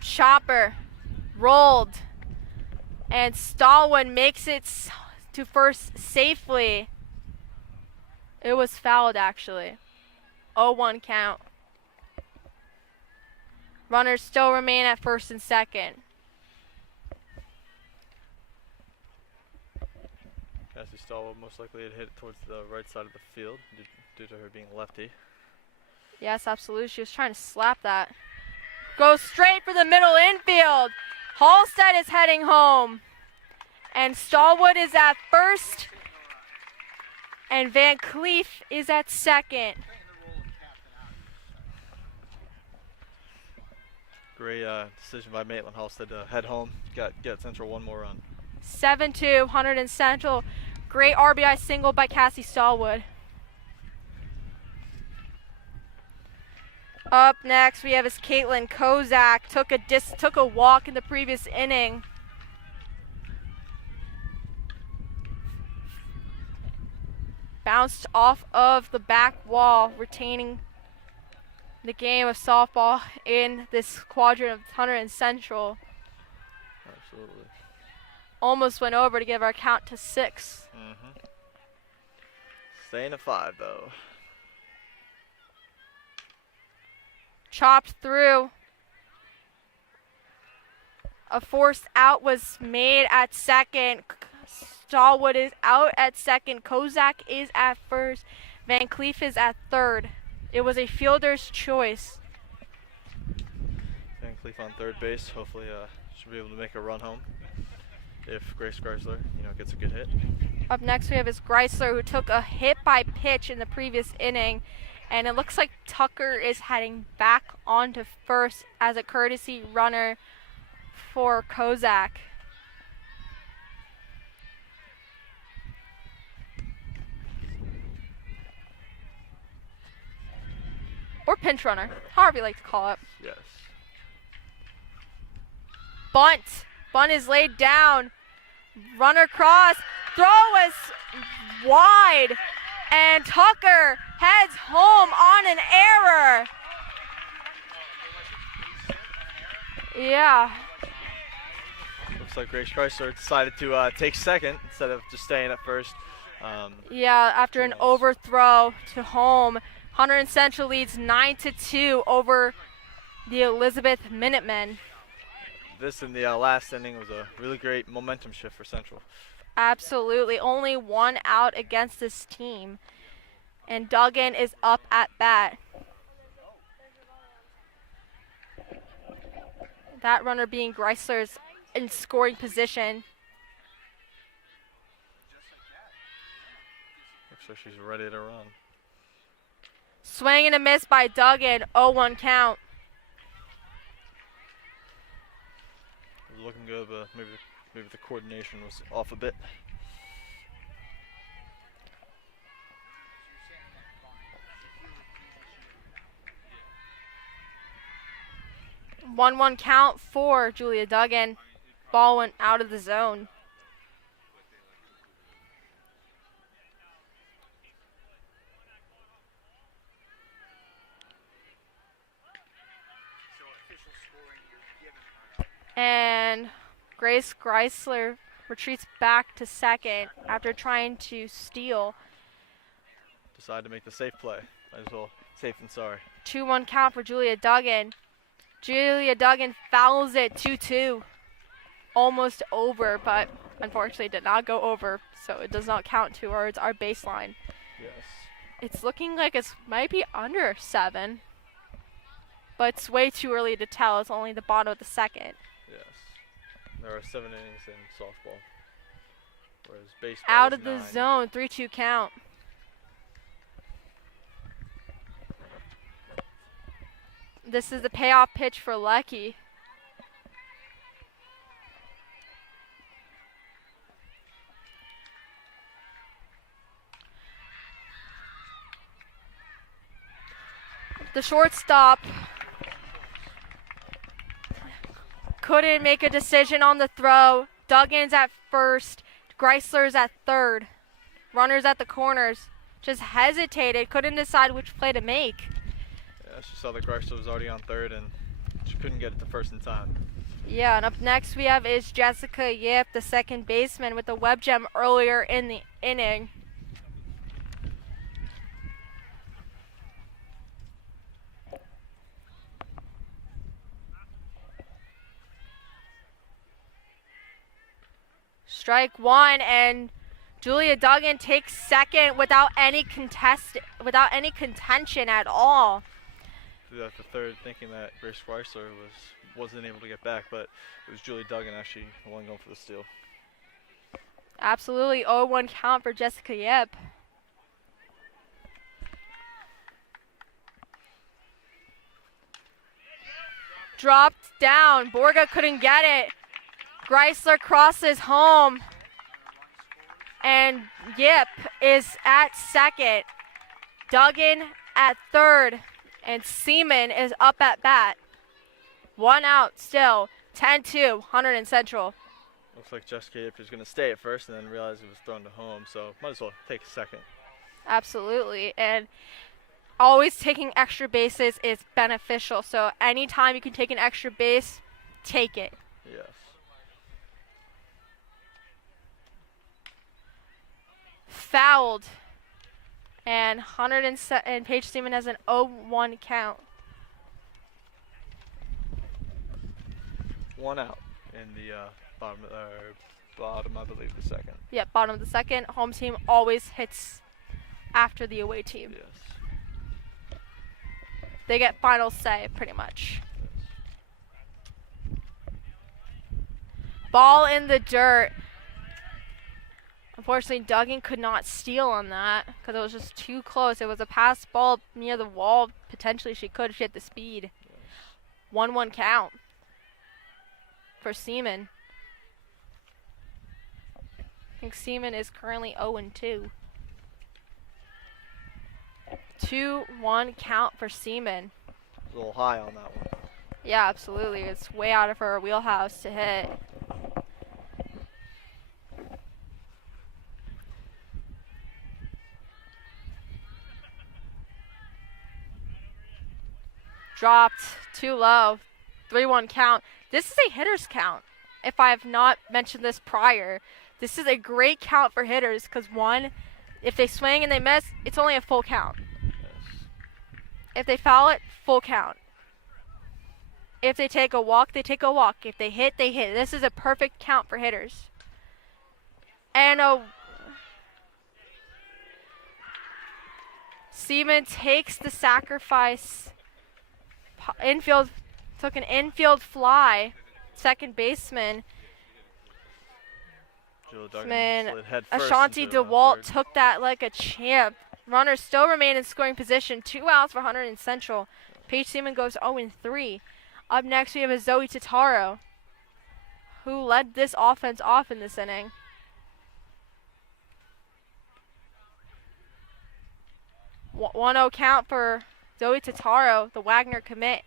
Chopper rolled, and Stallwood makes it to first safely. It was fouled, actually. 0-1 count. Runners still remain at first and second. Cassie Stallwood most likely had hit towards the right side of the field due to her being lefty. Yes, absolutely. She was trying to slap that. Goes straight for the middle infield. Halstead is heading home. And Stallwood is at first. And Van Cleef is at second. Great decision by Maitland Halstead to head home, get Central one more run. 7-2, Hunterdon Central. Great RBI single by Cassie Stallwood. Up next, we have is Caitlin Kozak. Took a walk in the previous inning. Bounced off of the back wall, retaining the game of softball in this quadrant of Hunterdon Central. Absolutely. Almost went over to give our count to 6. Staying at 5 though. Chopped through. A forced out was made at second. Stallwood is out at second. Kozak is at first. Van Cleef is at third. It was a fielder's choice. Van Cleef on third base. Hopefully should be able to make a run home if Grace Chrysler, gets a good hit. Up next we have is Greisler, who took a hit by pitch in the previous inning. And it looks like Tucker is heading back onto first as a courtesy runner for Kozak. Or pinch runner, however you like to call it. Yes. Bunt. Bunt is laid down. Runner cross. Throw is wide. And Tucker heads home on an error. Yeah. Looks like Grace Chrysler decided to take second instead of just staying at first. Yeah, after an overthrow to home, Hunterdon Central leads 9-2 over the Elizabeth Minutemen. This in the last inning was a really great momentum shift for Central. Absolutely. Only one out against this team. And Duggan is up at bat. That runner being Greisler's in scoring position. Looks like she's ready to run. Swing and a miss by Duggan. 0-1 count. It was looking good, but maybe the coordination was off a bit. One count for Julia Duggan. Ball went out of the zone. And Grace Greisler retreats back to second after trying to steal. Decided to make the safe play. Might as well safe than sorry. 2-1 count for Julia Duggan. Julia Duggan fouls it 2-2. Almost over, but unfortunately did not go over, so it does not count towards our baseline. Yes. It's looking like it might be under 7, but it's way too early to tell. It's only the bottom of the second. Yes. There are 7 innings in softball, whereas baseball Out is of the 9. zone, 3-2 count. This is the payoff pitch for Lecky. The shortstop couldn't make a decision on the throw. Duggan's at first. Greisler's at third. Runners at the corners. Just hesitated. Couldn't decide which play to make. Yeah, she saw that Greisler was already on third and she couldn't get it to first in time. Yeah, and up next we have is Jessica Yip, the second baseman, with the web gem earlier in the inning. Strike one, and Julia Duggan takes second without any contention at all. Threw out the third, thinking that Grace Greisler wasn't able to get back, but it was Julie Duggan actually the one going for the steal. Absolutely, 0-1 count for Jessica Yip. Dropped down. Borga couldn't get it. Greisler crosses home. And Yip is at second. Duggan at third. And Seaman is up at bat. 1 out still. 10-2, Hunterdon Central. Looks like Jessica Yip is going to stay at first and then realize it was thrown to home, so might as well take a second. Absolutely. And always taking extra bases is beneficial. So anytime you can take an extra base, take it. Yes. Fouled. And and Paige Seaman has an 0-1 count. 1 out in the bottom, I believe, the second. Yep, bottom of the second. Home team always hits after the away team. Yes. They get final say, pretty much. Ball in the dirt. Unfortunately, Duggan could not steal on that because it was just too close. It was a pass ball near the wall. Potentially she could if she had the speed. 1-1 count for Seaman. I think Seaman is currently 0-2. 2-1 count for Seaman. A little high on that one. Yeah, absolutely. It's way out of her wheelhouse to hit. Dropped too low. 3-1 count. This is a hitter's count. If I have not mentioned this prior, this is a great count for hitters because, one, if they swing and they miss, it's only a full count. Yes. If they foul it, full count. If they take a walk, they take a walk. If they hit, they hit. This is a perfect count for hitters. And Seaman takes the sacrifice. Infield, took an infield fly. Second baseman. Ashanti DeWalt took that like a champ. Runners still remain in scoring position. 2 outs for Hunterdon Central. Paige Seaman goes 0-3. Up next, we have a Zoe Totaro, who led this offense off in this inning. 1-0 count for Zoe Totaro, the Wagner commit.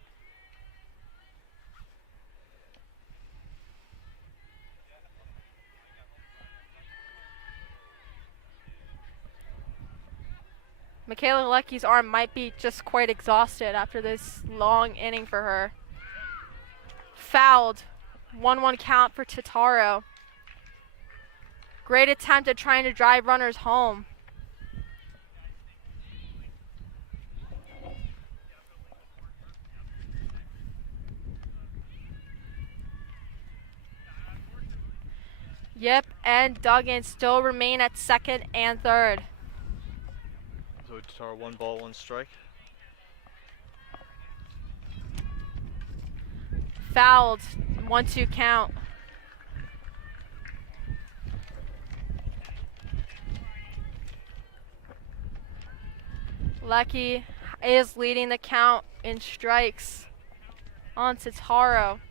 Michaela Lecky's arm might be just quite exhausted after this long inning for her. Fouled. 1-1 count for Totaro. Great attempt at trying to drive runners home. Yep, and Duggan still remain at second and third. So Totaro 1 ball, 1 strike. Fouled. 1-2 count. Lecky is leading the count in strikes on Totaro.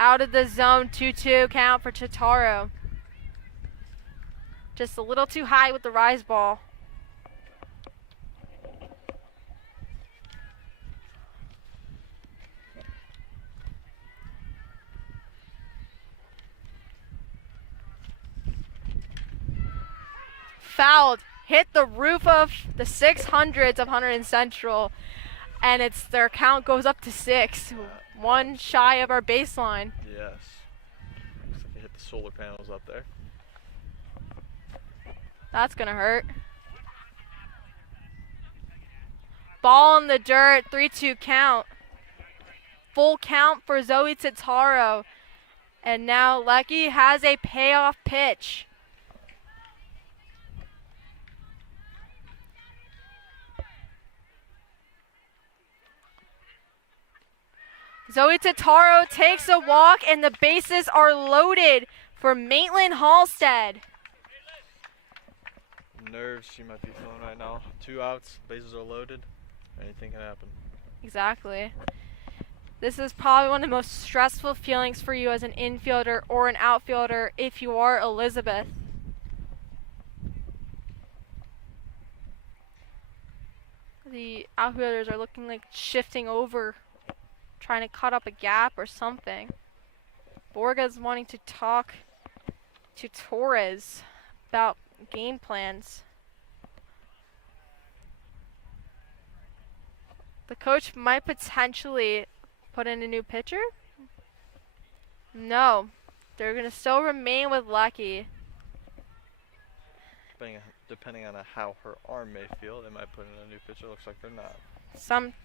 Out of the zone, 2-2 count for Totaro. Just a little too high with the rise ball. Fouled. Hit the roof of the 600s of Hunterdon Central, and their count goes up to 6. One shy of our baseline. Yes. Looks like it hit the solar panels up there. That's gonna hurt. Ball in the dirt, 3-2 count. Full count for Zoe Totaro. And now Lecky has a payoff pitch. Zoe Totaro takes a walk, and the bases are loaded for Maitland Halstead. Nerves she might be feeling right now. 2 outs, bases are loaded. Anything can happen. Exactly. This is probably one of the most stressful feelings for you as an infielder or an outfielder if you are Elizabeth. The outfielders are looking like shifting over, trying to cut up a gap or something. Borga's wanting to talk to Torres about game plans. The coach might potentially put in a new pitcher? No. They're going to still remain with Lucky. Depending on how her arm may feel, they might put in a new pitcher. Looks like they're not.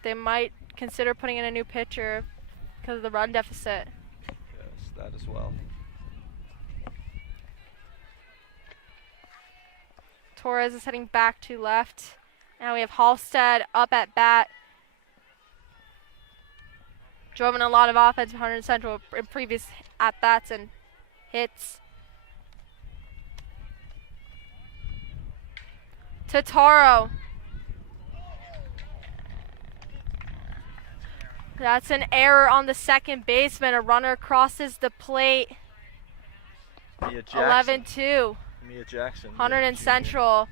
They might consider putting in a new pitcher because of the run deficit. Yes, that as well. Torres is heading back to left. Now we have Halstead up at bat. Drove in a lot of offense for Hunterdon Central in previous at-bats and hits. Totaro. That's an error on the second baseman. A runner crosses the plate. Mia Jackson. 11-2. Mia Jackson. Hunterdon Central.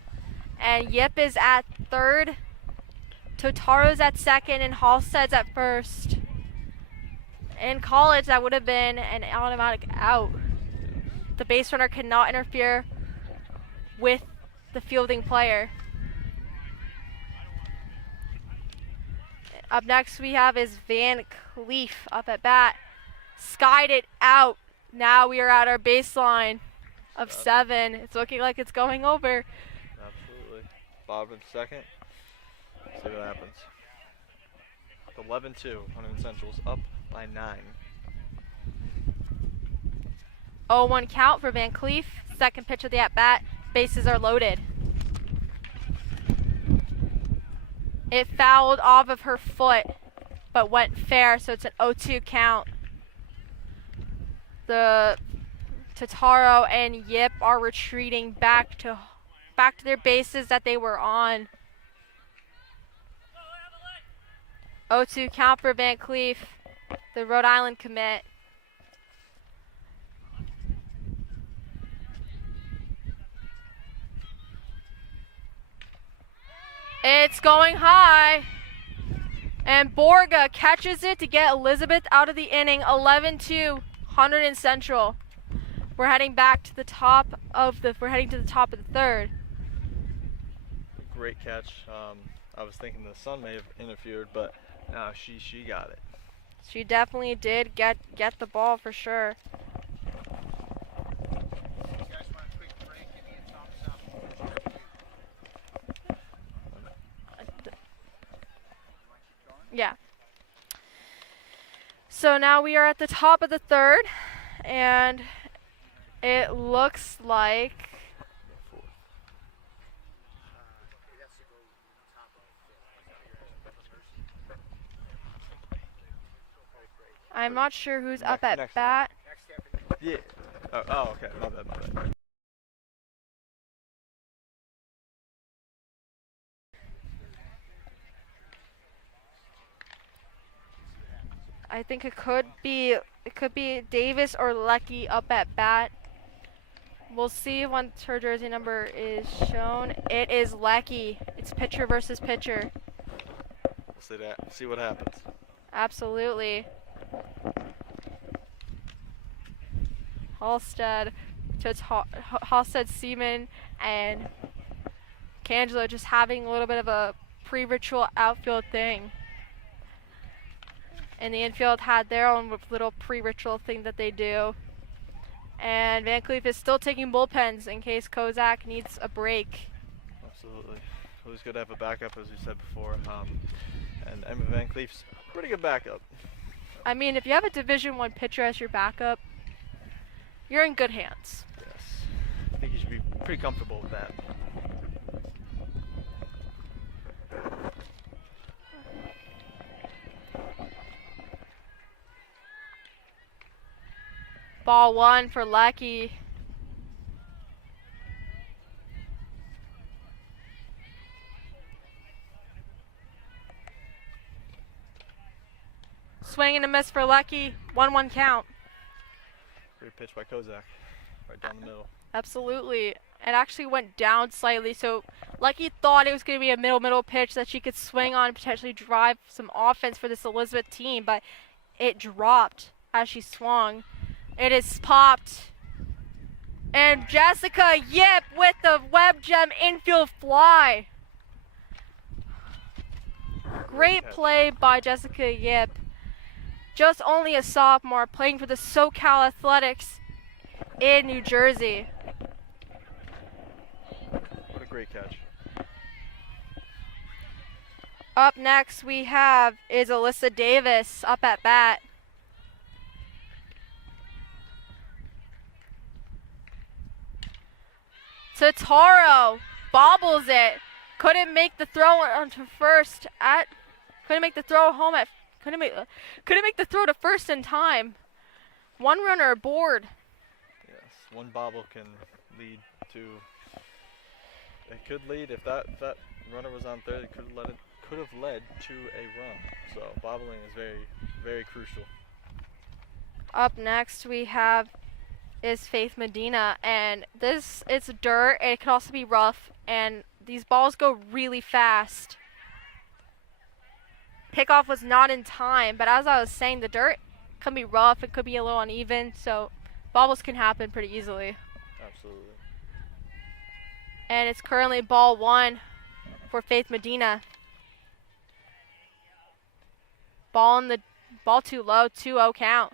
And Yip is at third. Totaro's at second and Halstead's at first. In college, that would have been an automatic out. The base runner cannot interfere with the fielding player. Up next we have is Van Cleef up at bat. Skied it out. Now we are at our baseline of 7. It's looking like it's going over. Absolutely. Bob in second. See what happens. 11-2. Hunterdon Central's up by 9. 0-1 count for Van Cleef. Second pitch of the at-bat. Bases are loaded. It fouled off of her foot, but went fair, so it's an 0-2 count. The Totaro and Yip are retreating back to their bases that they were on. 0-2 count for Van Cleef, the Rhode Island commit. It's going high. And Borga catches it to get Elizabeth out of the inning. 11-2, Hunterdon Central. We're heading to the top of the third. Great catch. I was thinking the sun may have interfered, but no, she got it. She definitely did get the ball for sure. Yeah. So now we are at the top of the third, and it looks like I'm not sure who's up at bat. Yeah. Oh, okay. My bad. I think it could be Davis or Lecky up at bat. We'll see once her jersey number is shown. It is Lecky. It's pitcher versus pitcher. We'll see that. See what happens. Absolutely. Halstead. So it's Halstead, Seaman, and Cangelo just having a little bit of a pre-ritual outfield thing. And the infield had their own little pre-ritual thing that they do. And Van Cleef is still taking bullpens in case Kozak needs a break. Absolutely. Always good to have a backup, as we said before. And Emma Van Cleef's pretty good backup. I mean, if you have a Division I pitcher as your backup, you're in good hands. Yes. I think you should be pretty comfortable with that. Ball 1 for Lecky. Swing and a miss for Lecky. 1-1 count. Great pitch by Kozak. Right down the middle. Absolutely. It actually went down slightly, so Lecky thought it was going to be a middle pitch that she could swing on and potentially drive some offense for this Elizabeth team, but it dropped as she swung. It is popped. And Jessica Yip with the web gem infield fly. Great play by Jessica Yip. Just only a sophomore playing for the SoCal Athletics in New Jersey. What a great catch. Up next we have is Alyssa Davis up at bat. Totaro bobbles it. Couldn't make the throw onto first at. Couldn't make the throw home at. Couldn't make the throw to first in time. One runner aboard. Yes, one bobble can lead to. It could lead if that runner was on third. It could have led to a run. So bobbling is very, very crucial. Up next we have is Faith Medina, and it's dirt. It could also be rough, and these balls go really fast. Pickoff was not in time, but as I was saying, the dirt can be rough. It could be a little uneven, so bobbles can happen pretty easily. Absolutely. And it's currently ball 1 for Faith Medina. Ball too low, 2-0 count.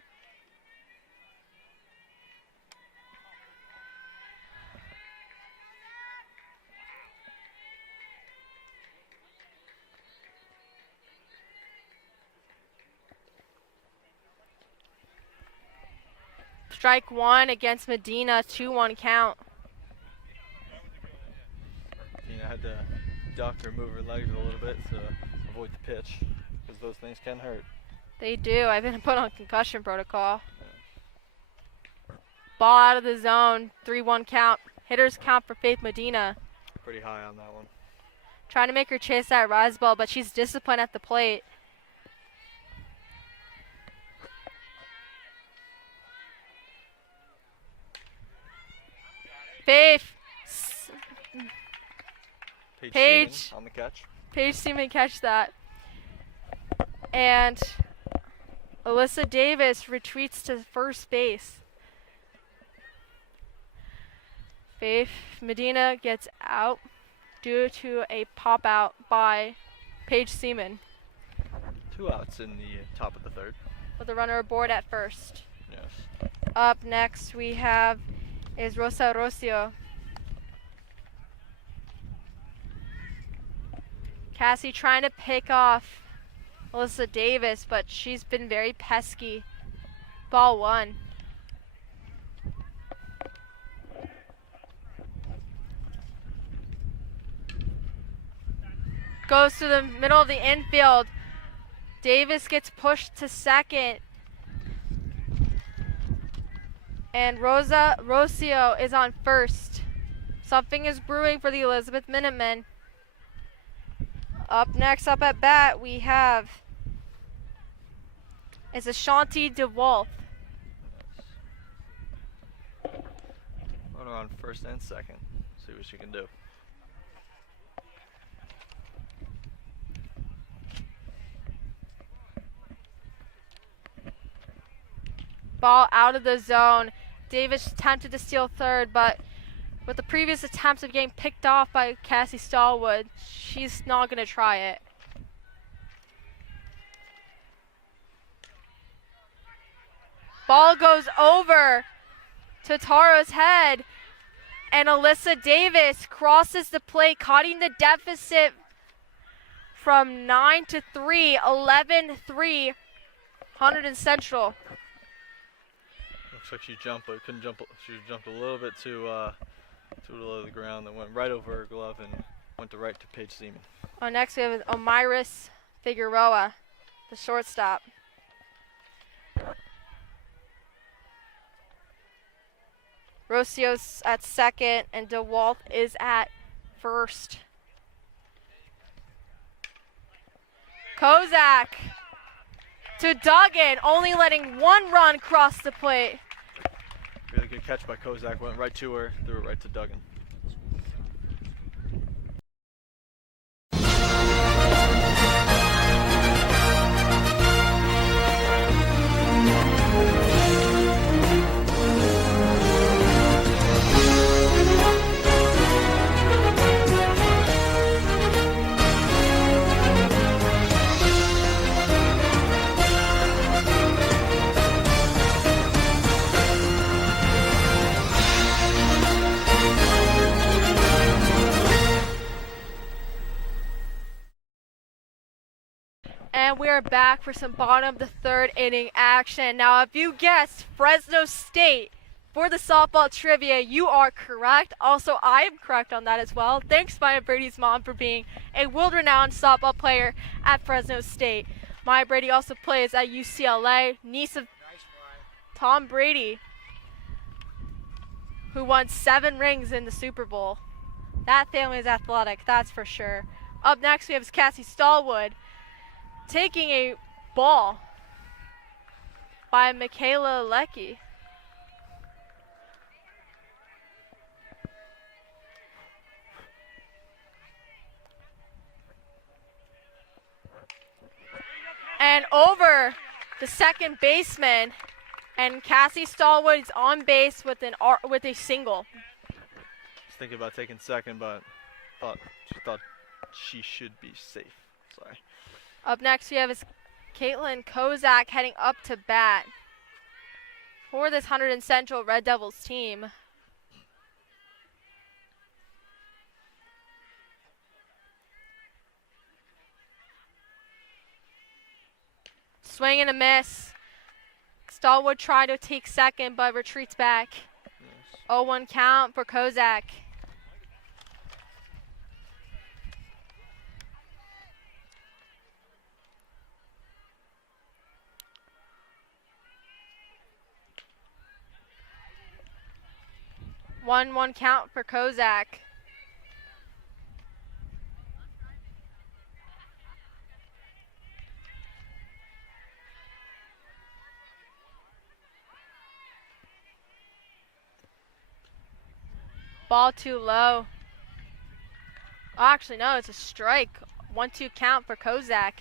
Strike 1 against Medina, 2-1 count. Medina had to duck or move her legs a little bit to avoid the pitch, because those things can hurt. They do. I've been put on concussion protocol. Yeah. Ball out of the zone, 3-1 count. Hitters count for Faith Medina. Pretty high on that one. Trying to make her chase that rise ball, but she's disciplined at the plate. Faith. Paige on the catch. Paige Seaman catch that. And Alyssa Davis retreats to first base. Faith Medina gets out due to a pop out by Paige Seaman. 2 outs in the top of the third. With a runner aboard at first. Yes. Up next we have is Rosa Rocio. Cassie trying to pick off Alyssa Davis, but she's been very pesky. Ball 1. Goes to the middle of the infield. Davis gets pushed to second. And Rosa Rocio is on first. Something is brewing for the Elizabeth Minutemen. Up next, up at bat, we have is Ashanti DeWolf. What Runner on first and second. See what she can do. Ball out of the zone. Davis attempted to steal third, but with the previous attempts of getting picked off by Cassie Stallwood, she's not going to try it. Ball goes over to Tara's head, and Alyssa Davis crosses the plate, cutting the deficit from 9-3, 11-3, Hunterdon Central. Looks like she jumped, but couldn't jump. She jumped a little bit too low to the ground. That went right over her glove and went to right to Paige Seaman. Next we have Omiris Figueroa, the shortstop. Rocio's at second, and DeWalt is at first. Kozak to Duggan, only letting one run cross the plate. Really good catch by Kozak. Went right to her, threw it right to Duggan. And we're back for some bottom of the third inning action. Now, if you guessed Fresno State for the softball trivia, you are correct. Also, I am correct on that as well. Thanks, Maya Brady's mom, for being a world-renowned softball player at Fresno State. Maya Brady also plays at UCLA, niece of Tom Brady, who won 7 rings in the Super Bowl. That family is athletic, that's for sure. Up next, we have Cassie Stallwood, taking a ball by Michaela Leckie. And over the second baseman, and Cassie Stallwood is on base with a single. Was thinking about taking second, but she thought she should be safe. Sorry. Up next, we have Caitlin Kozak heading up to bat for this Hunterdon Central Red Devils team. Swing and a miss. Stallwood tried to take second, but retreats back. Yes. 0-1 count for Kozak. One count for Kozak. Ball too low. Oh, actually, no, it's a strike. 1-2 count for Kozak.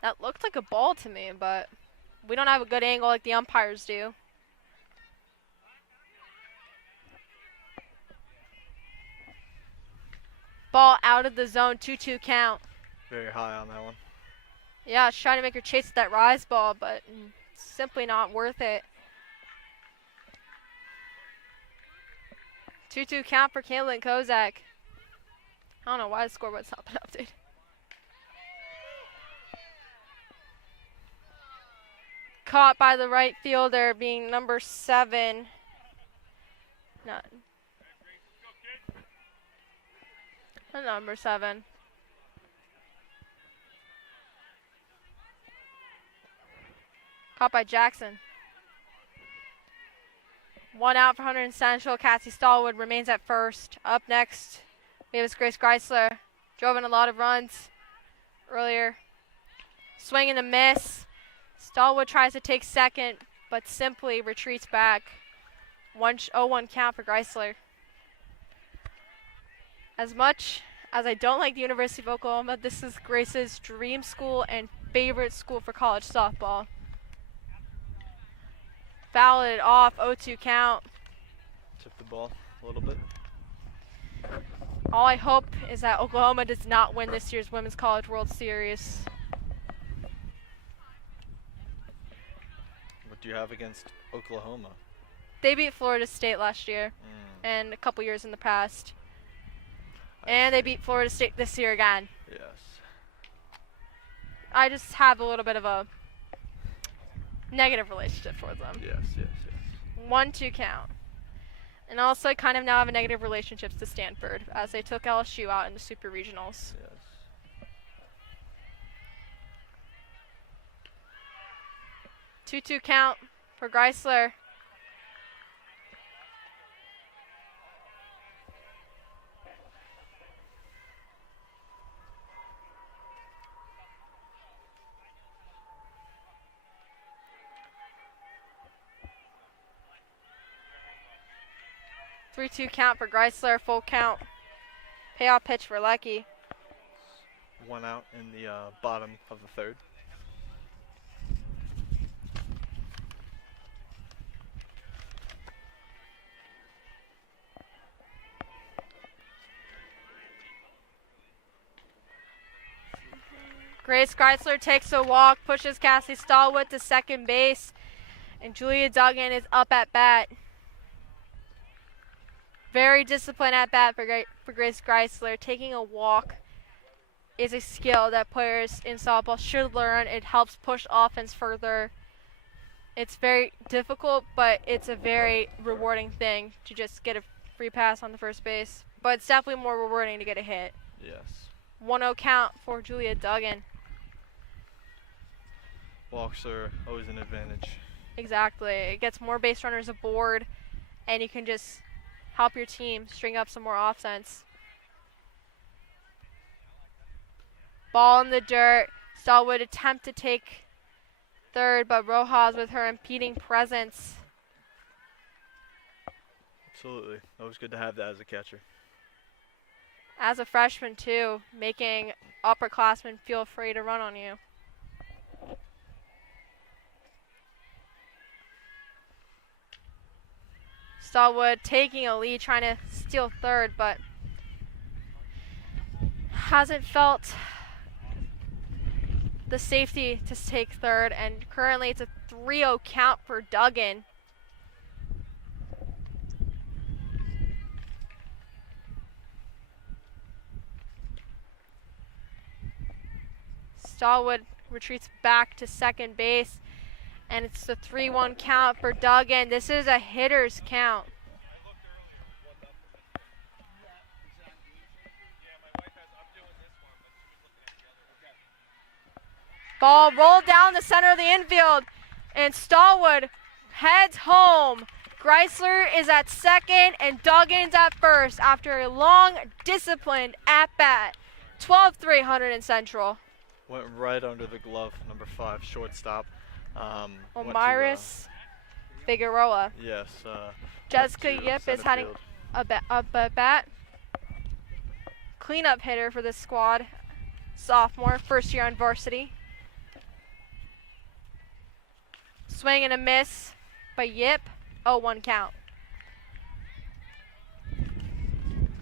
That looked like a ball to me, but we don't have a good angle like the umpires do. Ball out of the zone, 2-2 count. Very high on that one. Yeah, I was trying to make her chase that rise ball, but simply not worth it. 2-2 count for Caitlin Kozak. I don't know why the scoreboard's not been updated. Caught by the right fielder, being number 7. Not number 7. Caught by Jackson. 1 out for Hunterdon Central. Cassie Stallwood remains at first. Up next, we have Grace Chrysler. Drove in a lot of runs earlier. Swing and a miss. Stallwood tries to take second, but simply retreats back. 0-1 count for Chrysler. As much as I don't like the University of Oklahoma, this is Grace's dream school and favorite school for college softball. Fouled it off, 0-2 count. Took the ball a little bit. All I hope is that Oklahoma does not win this year's Women's College World Series. What do you have against Oklahoma? They beat Florida State last year and a couple years in the past. And they beat Florida State this year again. Yes. I just have a little bit of a negative relationship towards them. Yes. 1-2 count. And also I kind of now have a negative relationship to Stanford as they took LSU out in the Super Regionals. Yes. Two count for Chrysler. Three-two count for Chrysler, full count. Payoff pitch for Lecky. One out in the bottom of the third. Grace Chrysler takes a walk, pushes Cassie Stallwood to second base, and Julia Duggan is up at bat. Very disciplined at bat for Grace Chrysler. Taking a walk is a skill that players in softball should learn. It helps push offense further. It's very difficult, but it's a very rewarding thing to just get a free pass on the first base. But it's definitely more rewarding to get a hit. Yes. 1-0 count for Julia Duggan. Walks are always an advantage. Exactly. It gets more base runners aboard, and you can just help your team string up some more offense. Ball in the dirt. Stallwood attempt to take third, but Rojas with her impeding presence. Absolutely. Always good to have that as a catcher. As a freshman, too, making upperclassmen feel afraid to run on you. Stallwood taking a lead, trying to steal third, but hasn't felt the safety to take third, and currently it's a 3-0 count for Duggan. Stallwood retreats back to second base, and it's the 3-1 count for Duggan. This is a hitter's count. Ball rolled down the center of the infield, and Stallwood heads home. Chrysler is at second, and Duggan's at first after a long, disciplined at-bat. 12-3 Hunterdon Central. Went right under the glove, number 5, shortstop. Omiris Figueroa. Yes. Jessica went to Yip is center heading field. up at bat. Cleanup hitter for this squad. Sophomore, first year on varsity. Swing and a miss by Yip. 0-1 count.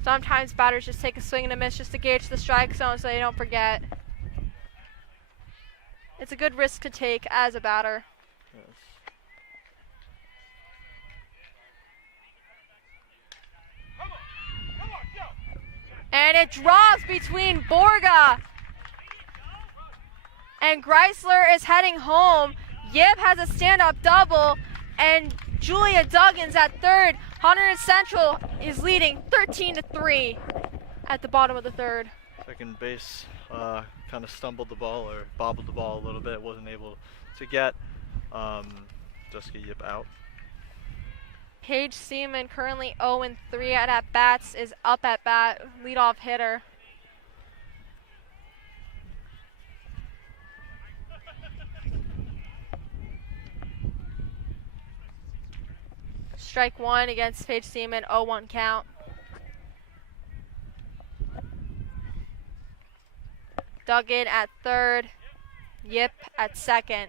Sometimes batters just take a swing and a miss just to gauge the strike zone so they don't forget. It's a good risk to take as a batter. Yes. And it drops between Borga and Chrysler is heading home. Yip has a stand-up double, and Julia Duggan's at third. Hunterdon Central is leading 13-3 at the bottom of the third. Second base kind of stumbled the ball or bobbled the ball a little bit. Wasn't able to get Jessica Yip out. Paige Seaman, currently 0-3 at bats, is up at bat, leadoff hitter. strike one against Paige Seaman, 0-1 count. Duggan at third, Yip at second.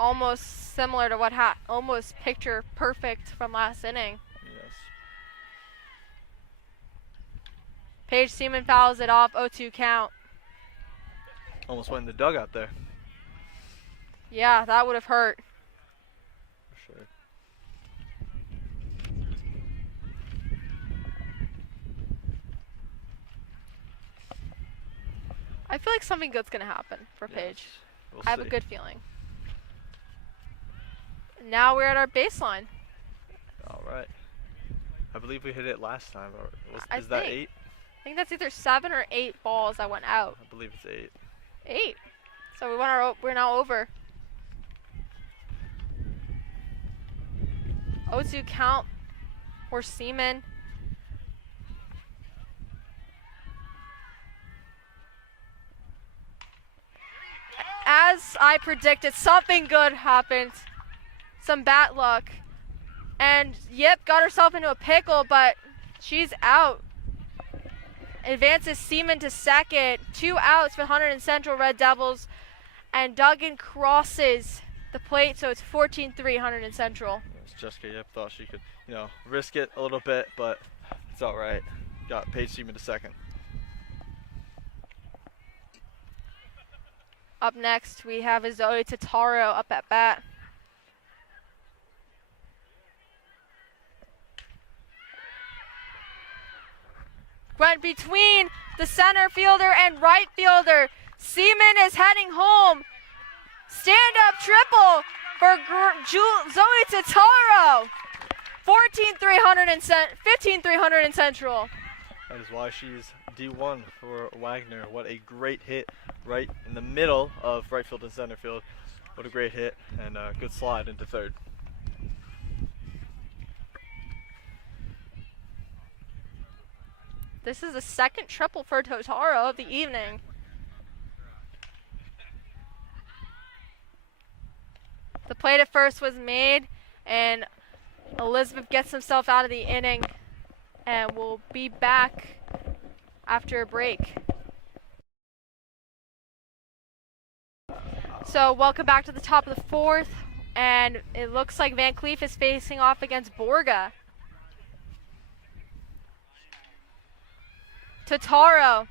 Almost similar to what almost picture perfect from last inning. Yes. Paige Seaman fouls it off, 0-2 count. Almost went in the dugout there. Yeah, that would have hurt. For sure. I feel like something good's going to happen for Yes. Paige. We'll I have see. a good feeling. Now we're at our baseline. All right. I believe we hit it last time. Or I is that think. 8? I think that's either 7 or 8 balls that went out. I believe it's 8. 8. So we're now over. 0-2 count for Seaman. As I predicted, something good happened. Some bad luck. And Yip got herself into a pickle, but she's out. Advances Seaman to second. 2 outs for Hunterdon Central Red Devils. And Duggan crosses the plate, so it's 14-3 Hunterdon Central. Jessica Yip thought she could, risk it a little bit, but it's all right. Got Paige Seaman to second. Up next, we have Zoe Totaro up at bat. Went between the center fielder and right fielder. Seaman is heading home. Stand-up triple for Zoe Totaro. 15-300 Central. That is why she's D1 for Wagner. What a great hit right in the middle of right field and center field. What a great hit and a good slide into third. This is the second triple for Totaro of the evening. The plate at first was made, and Elizabeth gets himself out of the inning, and we'll be back after a break. So welcome back to the top of the fourth, and it looks like Van Cleef is facing off against Borga. Totaro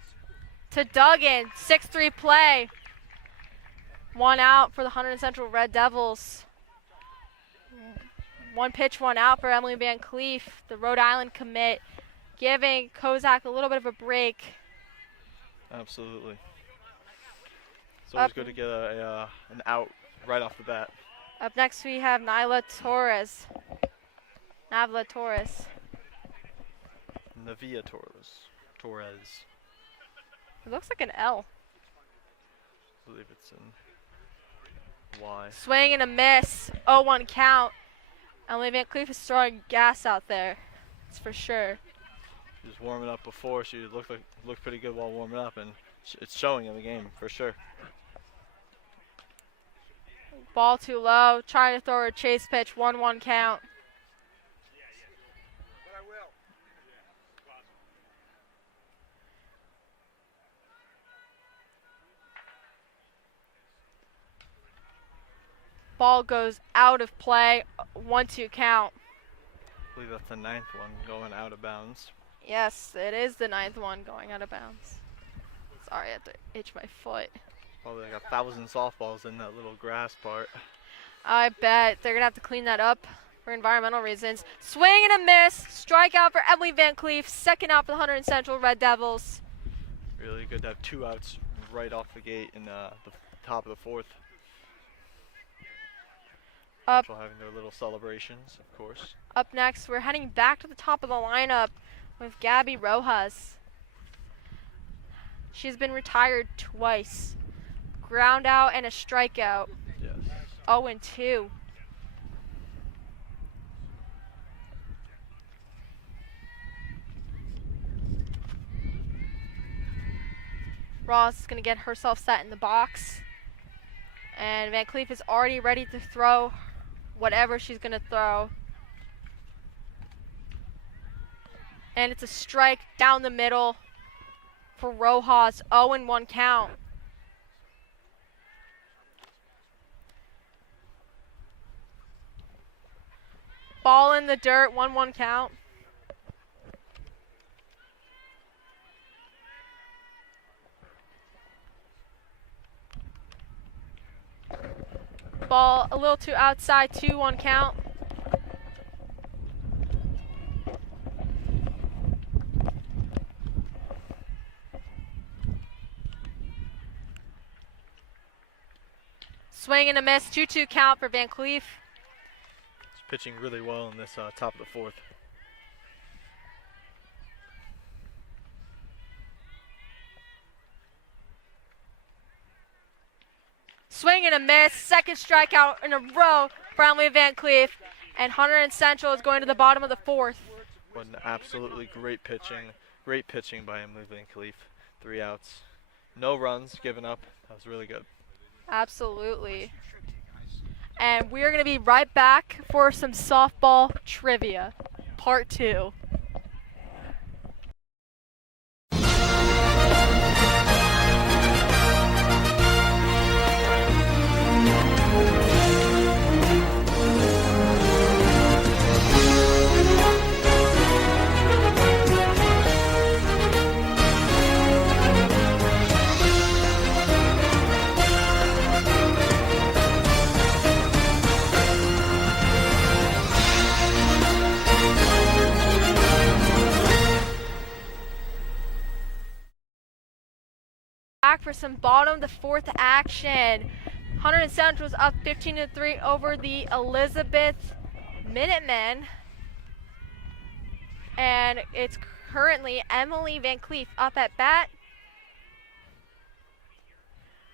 to Duggan, 6-3 play. 1 out for the Hunterdon Central Red Devils. 1 pitch, 1 out for Emily Van Cleef, the Rhode Island commit, giving Kozak a little bit of a break. Absolutely. It's always good to get an out right off the bat. Up next we have Navla Torres. Navia Torres. It looks like an L. I believe it's in Y. Swing and a miss. 0-1 count. Emily Van Cleef is throwing gas out there. It's for sure. She was warming up before. She looked pretty good while warming up, and it's showing in the game for sure. Ball too low. Trying to throw a chase pitch. 1-1 count. Ball goes out of play. 1-2 count. I believe that's the 9th one going out of bounds. Yes, it is the 9th one going out of bounds. Sorry, I had to itch my foot. Probably like 1,000 softballs in that little grass part. I bet they're going to have to clean that up for environmental reasons. Swing and a miss. Strikeout for Emily Van Cleef. 2nd out for the Hunterdon Central Red Devils. Really good to have 2 outs right off the gate in the top of the 4th. Central having their little celebrations, of course. Up next, we're heading back to the top of the lineup with Gabby Rojas. She's been retired twice. Ground out and a strikeout. Yes. 0-2. Ross is going to get herself set in the box. And Van Cleef is already ready to throw whatever she's going to throw. And it's a strike down the middle for Rojas. 0-1 count. Ball in the dirt, 1-1 count. Ball a little too outside, 2-1 count. Swing and a miss, 2-2 count for Van Cleef. He's pitching really well in this top of the fourth. Swing and a miss, second strikeout in a row for Emily Van Cleef. And Hunterdon Central is going to the bottom of the fourth. What an absolutely great pitching by Emily Van Cleef. 3 outs. No runs given up. That was really good. Absolutely. And we're going to be right back for some softball trivia, part 2. Back for some bottom of the fourth action. Hunterdon Central's up 15-3 over the Elizabeth Minutemen. And it's currently Emily Van Cleef up at bat.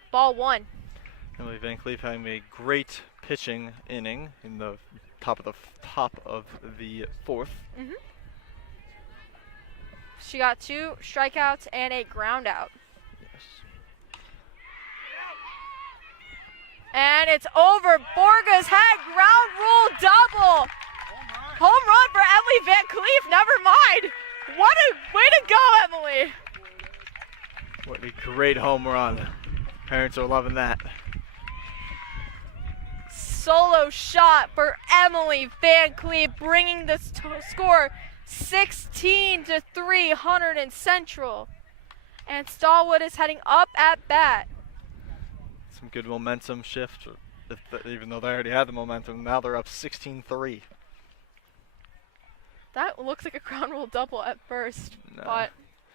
Ball 1. Emily Van Cleef having a great pitching inning in the top of the fourth. She got 2 strikeouts and a ground out. And it's over. Borga's head ground rule double. Home run for Emily Van Cleef. Never mind. What a way to go, Emily. What a great home run. Parents are loving that. Solo shot for Emily Van Cleef, bringing the score 16-3 Hunterdon Central. And Stallwood is heading up at bat. Some good momentum shift, even though they already had the momentum. Now they're up 16-3. That looks like a ground rule double at first, but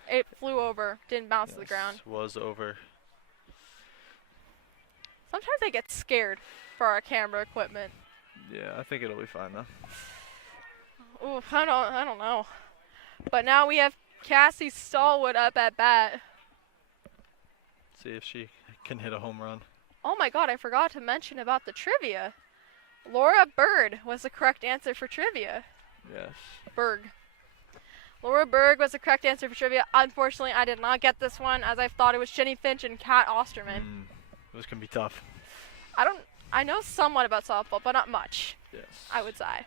it flew over, didn't bounce to the ground. Was over. Sometimes I get scared for our camera equipment. Yeah, I think it'll be fine though. Ooh, I don't know. But now we have Cassie Stallwood up at bat. See if she can hit a home run. Oh my god, I forgot to mention about the trivia. Laura Bird was the correct answer for trivia. Yes. Berg. Laura Berg was the correct answer for trivia. Unfortunately, I did not get this one, as I thought it was Jenny Finch and Kat Osterman. This can be tough. I know somewhat about softball, but not much. Yes. I would say.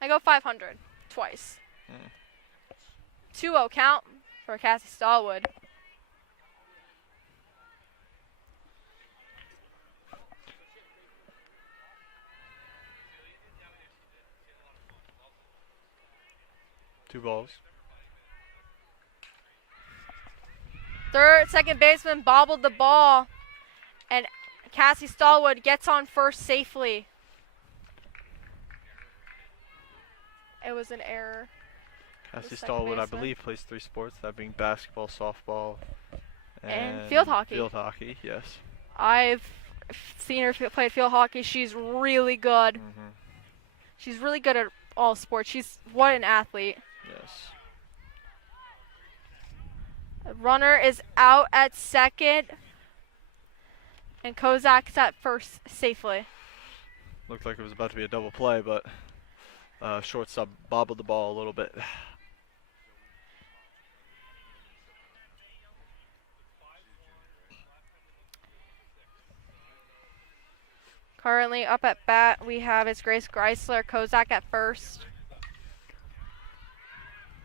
I go 500 twice. 2-0 count for Cassie Stallwood. Two balls. Second baseman bobbled the ball, and Cassie Stallwood gets on first safely. It was an error. Cassie Stallwood, I believe, plays 3 sports, that being basketball, softball, and field hockey. Field hockey, yes. I've seen her play field hockey. She's really good. She's really good at all sports. What an athlete. Yes. The runner is out at second, and Kozak's at first safely. Looked like it was about to be a double play, but shortstop bobbled the ball a little bit. Currently up at bat, we have Grace Greisler, Kozak at first.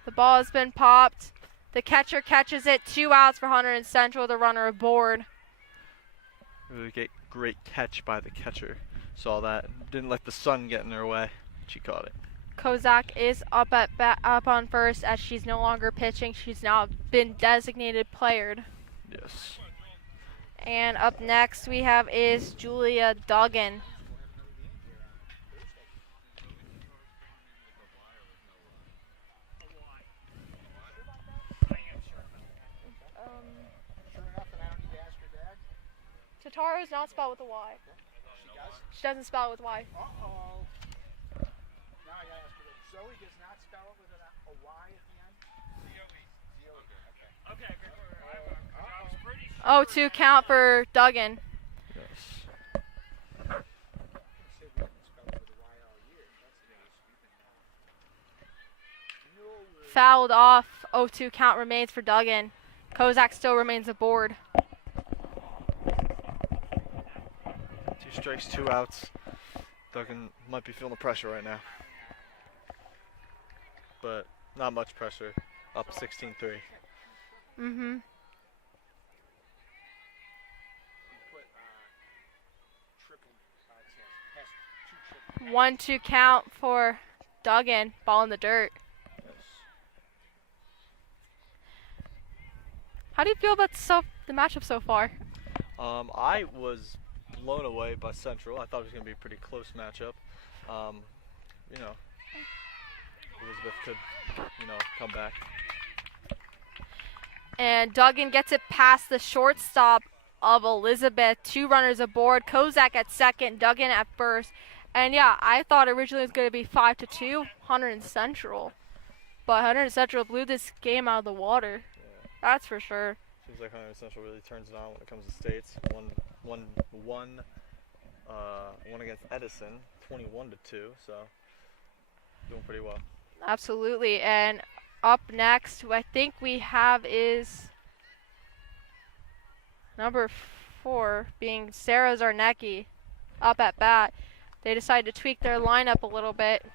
The ball has been popped. The catcher catches it. 2 outs for Hunterdon Central. The runner aboard. Really great catch by the catcher. Saw that. Didn't let the sun get in her way. She caught it. Kozak is up on first as she's no longer pitching. She's now been designated player. Yes. And up next we have is Julia Duggan. Tataro is not spelled with a Y. She does? She doesn't spell it with Y. Uh-oh. Now I gotta ask her. Zoe does not spell it with a Y at the end? Zoe. Okay. I was pretty sure. 0-2 count for Duggan. Yes. Fouled off. 0-2 count remains for Duggan. Kozak still remains aboard. 2 strikes, 2 outs. Duggan might be feeling the pressure right now. But not much pressure. Up 16-3. Mm-hmm. 1-2 count for Duggan. Ball in the dirt. How do you feel about the matchup so far? I was blown away by Central. I thought it was going to be a pretty close matchup. You know, Elizabeth could, come back. And Duggan gets it past the shortstop of Elizabeth. 2 runners aboard. Kozak at second, Duggan at first. And yeah, I thought originally it was going to be 5-2, Hunterdon Central. But Hunterdon Central blew this game out of the water. Yeah. That's for sure. Seems like Hunterdon Central really turns it on when it comes to states. One against Edison, 21-2. So doing pretty well. Absolutely. And up next, who I think we have is number 4, being Sarah Zarnecki, up at bat. They decided to tweak their lineup a little bit.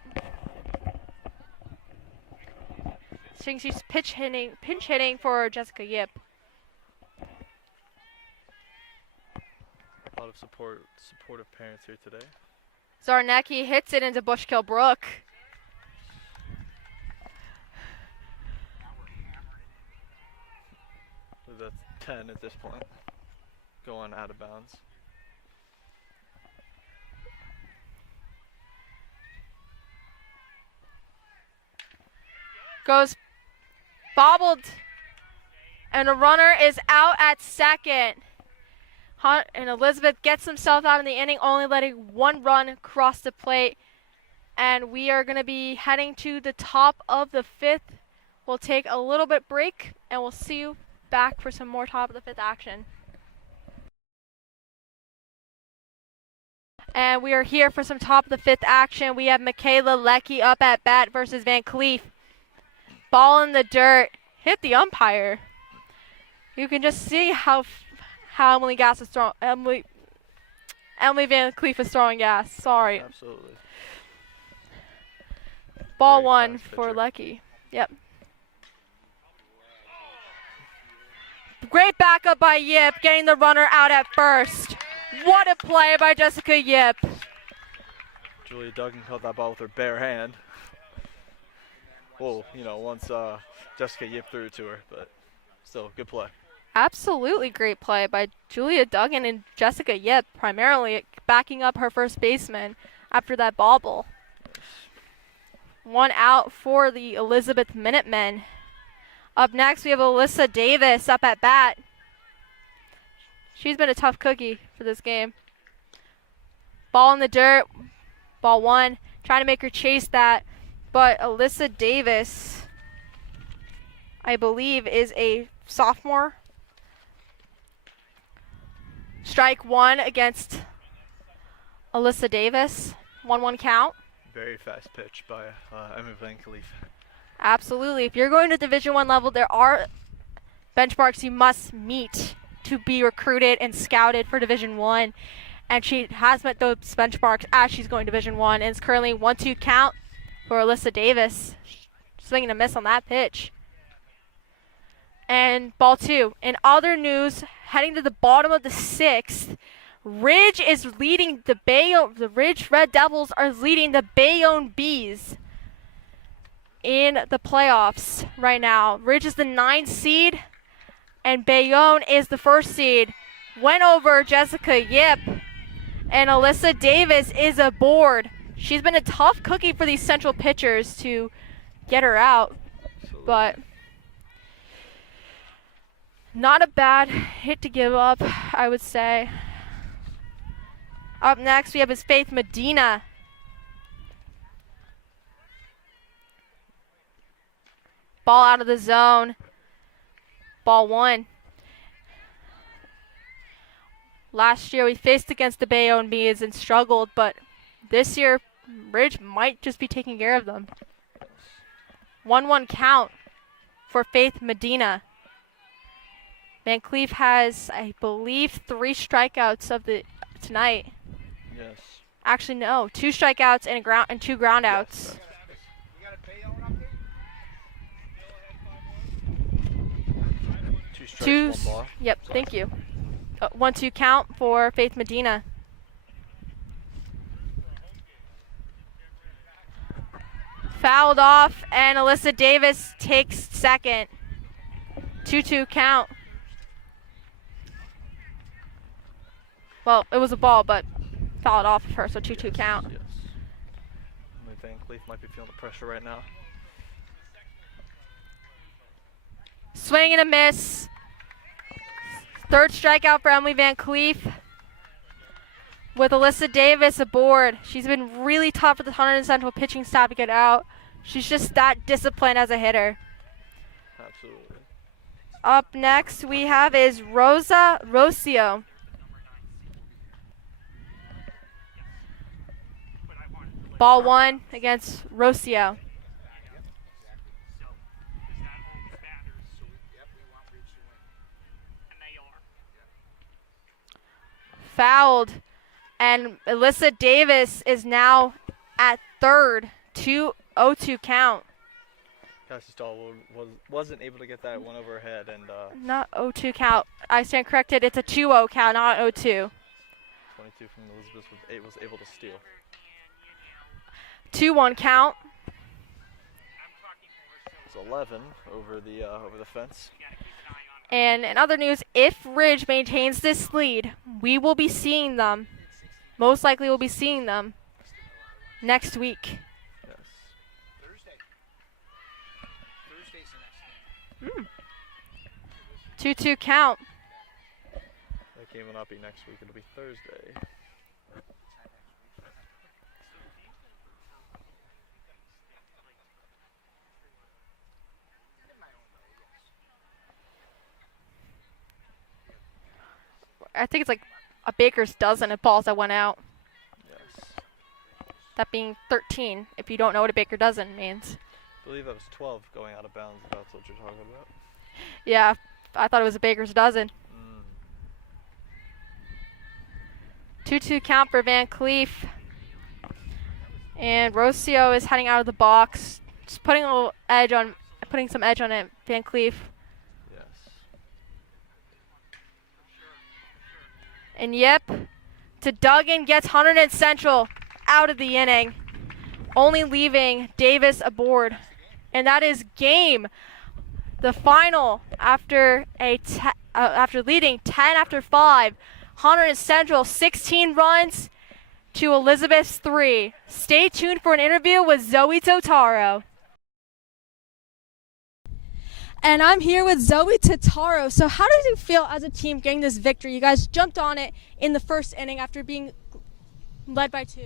Seeing she's pinch hitting for Jessica Yip. A lot of supportive parents here today. Zarnecki hits it into Bushkill Brook. So that's 10 at this point. Going out of bounds. Goes bobbled, and a runner is out at second. And Elizabeth gets himself out in the inning, only letting 1 run cross the plate. And we are going to be heading to the top of the 5th. We'll take a little bit break, and we'll see you back for some more top of the 5th action. And we are here for some top of the 5th action. We have Michaela Leckie up at bat versus Van Cleef. Ball in the dirt, hit the umpire. You can just see how Emily Gass is throwing. Emily Van Cleef is throwing gas. Sorry. Absolutely. Ball Very 1 fast for pitcher. Leckie. Yep. Great backup by Yip, getting the runner out at first. What a play by Jessica Yip. Julia Duggan caught that ball with her bare hand. Well, once Jessica Yip threw it to her, but still, good play. Absolutely great play by Julia Duggan and Jessica Yip, primarily backing up her first baseman after that bobble. 1 out for the Elizabeth Minutemen. Up next, we have Alyssa Davis up at bat. She's been a tough cookie for this game. Ball in the dirt, ball 1, trying to make her chase that. But Alyssa Davis, I believe, is a sophomore. Strike 1 against Alyssa Davis. 1-1 count. Very fast pitch by Emma Van Cleef. Absolutely. If you're going to Division I level, there are benchmarks you must meet to be recruited and scouted for Division I. And she has met those benchmarks as she's going to Division I. And it's currently 1-2 count for Alyssa Davis. Swing and a miss on that pitch. And ball 2. In other news, heading to the bottom of the 6th, Ridge is leading the Ridge Red Devils are leading the Bayonne Bees in the playoffs right now. Ridge is the 9th seed, and Bayonne is the 1st seed. Went over Jessica Yip, and Alyssa Davis is aboard. She's been a tough cookie for these Central pitchers to get her out, but not a bad hit to give up, I would say. Up next, we have is Faith Medina. Ball out of the zone. Ball 1. Last year, we faced against the Bayonne Bees and struggled, but this year, Ridge might just be taking care of them. 1-1 count for Faith Medina. Van Cleef has, I believe, 3 strikeouts of the tonight. Yes. Actually, no, 2 strikeouts and 2 groundouts. You got a Bayonne up here? 2 strikes, 1 ball. Yep, thank you. 1-2 count for Faith Medina. Fouled off, and Alyssa Davis takes second. 2-2 count. Well, it was a ball, but fouled off of her, so 2-2 count. Yes. Van Cleef might be feeling the pressure right now. Swing and a miss. 3rd strikeout for Emily Van Cleef. With Alyssa Davis aboard. She's been really tough for the Hunterdon Central pitching staff to get out. She's just that disciplined as a hitter. Absolutely. Up next we have is Rosa Rocio. Ball 1 against Rocio. Fouled. And Alyssa Davis is now at 3rd. 2-0-2 count. Cassie Stahl wasn't able to get that one over her head, and Not 0-2 count. I stand corrected. It's a 2-0 count, not 0-2. 22 from Elizabeth was able to steal. 2-1 count. It's 11 over the fence. And in other news, if Ridge maintains this lead, we will be seeing them. Most likely we'll be seeing them next week. Yes. Thursday's the next game. 2-2 count. That game will not be next week. It'll be Thursday. I think it's like a baker's dozen of balls that went out. Yes. That being 13, if you don't know what a baker dozen means. I believe that was 12 going out of bounds. If that's what you're talking about. Yeah, I thought it was a baker's dozen. 2-2 count for Van Cleef. And Rocio is heading out of the box. Just putting some edge on it, Van Cleef. Yes. And Yip to Duggan, gets Hunterdon Central out of the inning, only leaving Davis aboard. And that is game. The final after leading 10-5. Hunterdon Central 16 runs to Elizabeth's 3. Stay tuned for an interview with Zoe Totaro. And I'm here with Zoe Totaro. So how does it feel as a team getting this victory? You guys jumped on it in the first inning after being led by 2.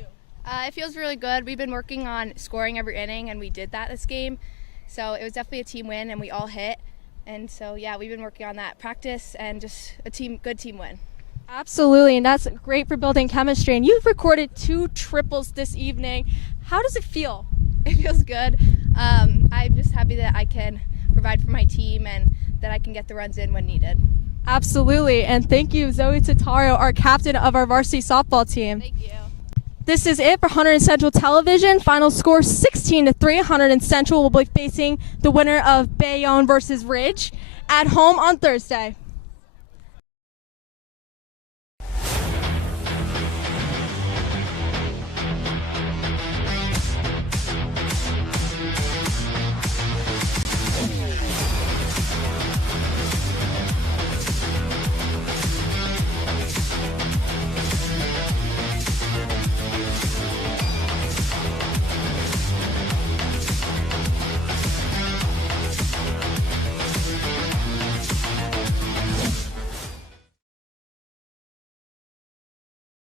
It feels really good. We've been working on scoring every inning, and we did that this game. So it was definitely a team win, and we all hit. And so, yeah, we've been working on that practice and just a good team win. Absolutely, and that's great for building chemistry. And you've recorded 2 triples this evening. How does it feel? It feels good. I'm just happy that I can provide for my team and that I can get the runs in when needed. Absolutely, and thank you, Zoe Totaro, our captain of our varsity softball team. Thank you. This is it for Hunterdon Central Television. Final score 16-3. Hunterdon Central will be facing the winner of Bayonne versus Ridge at home on Thursday.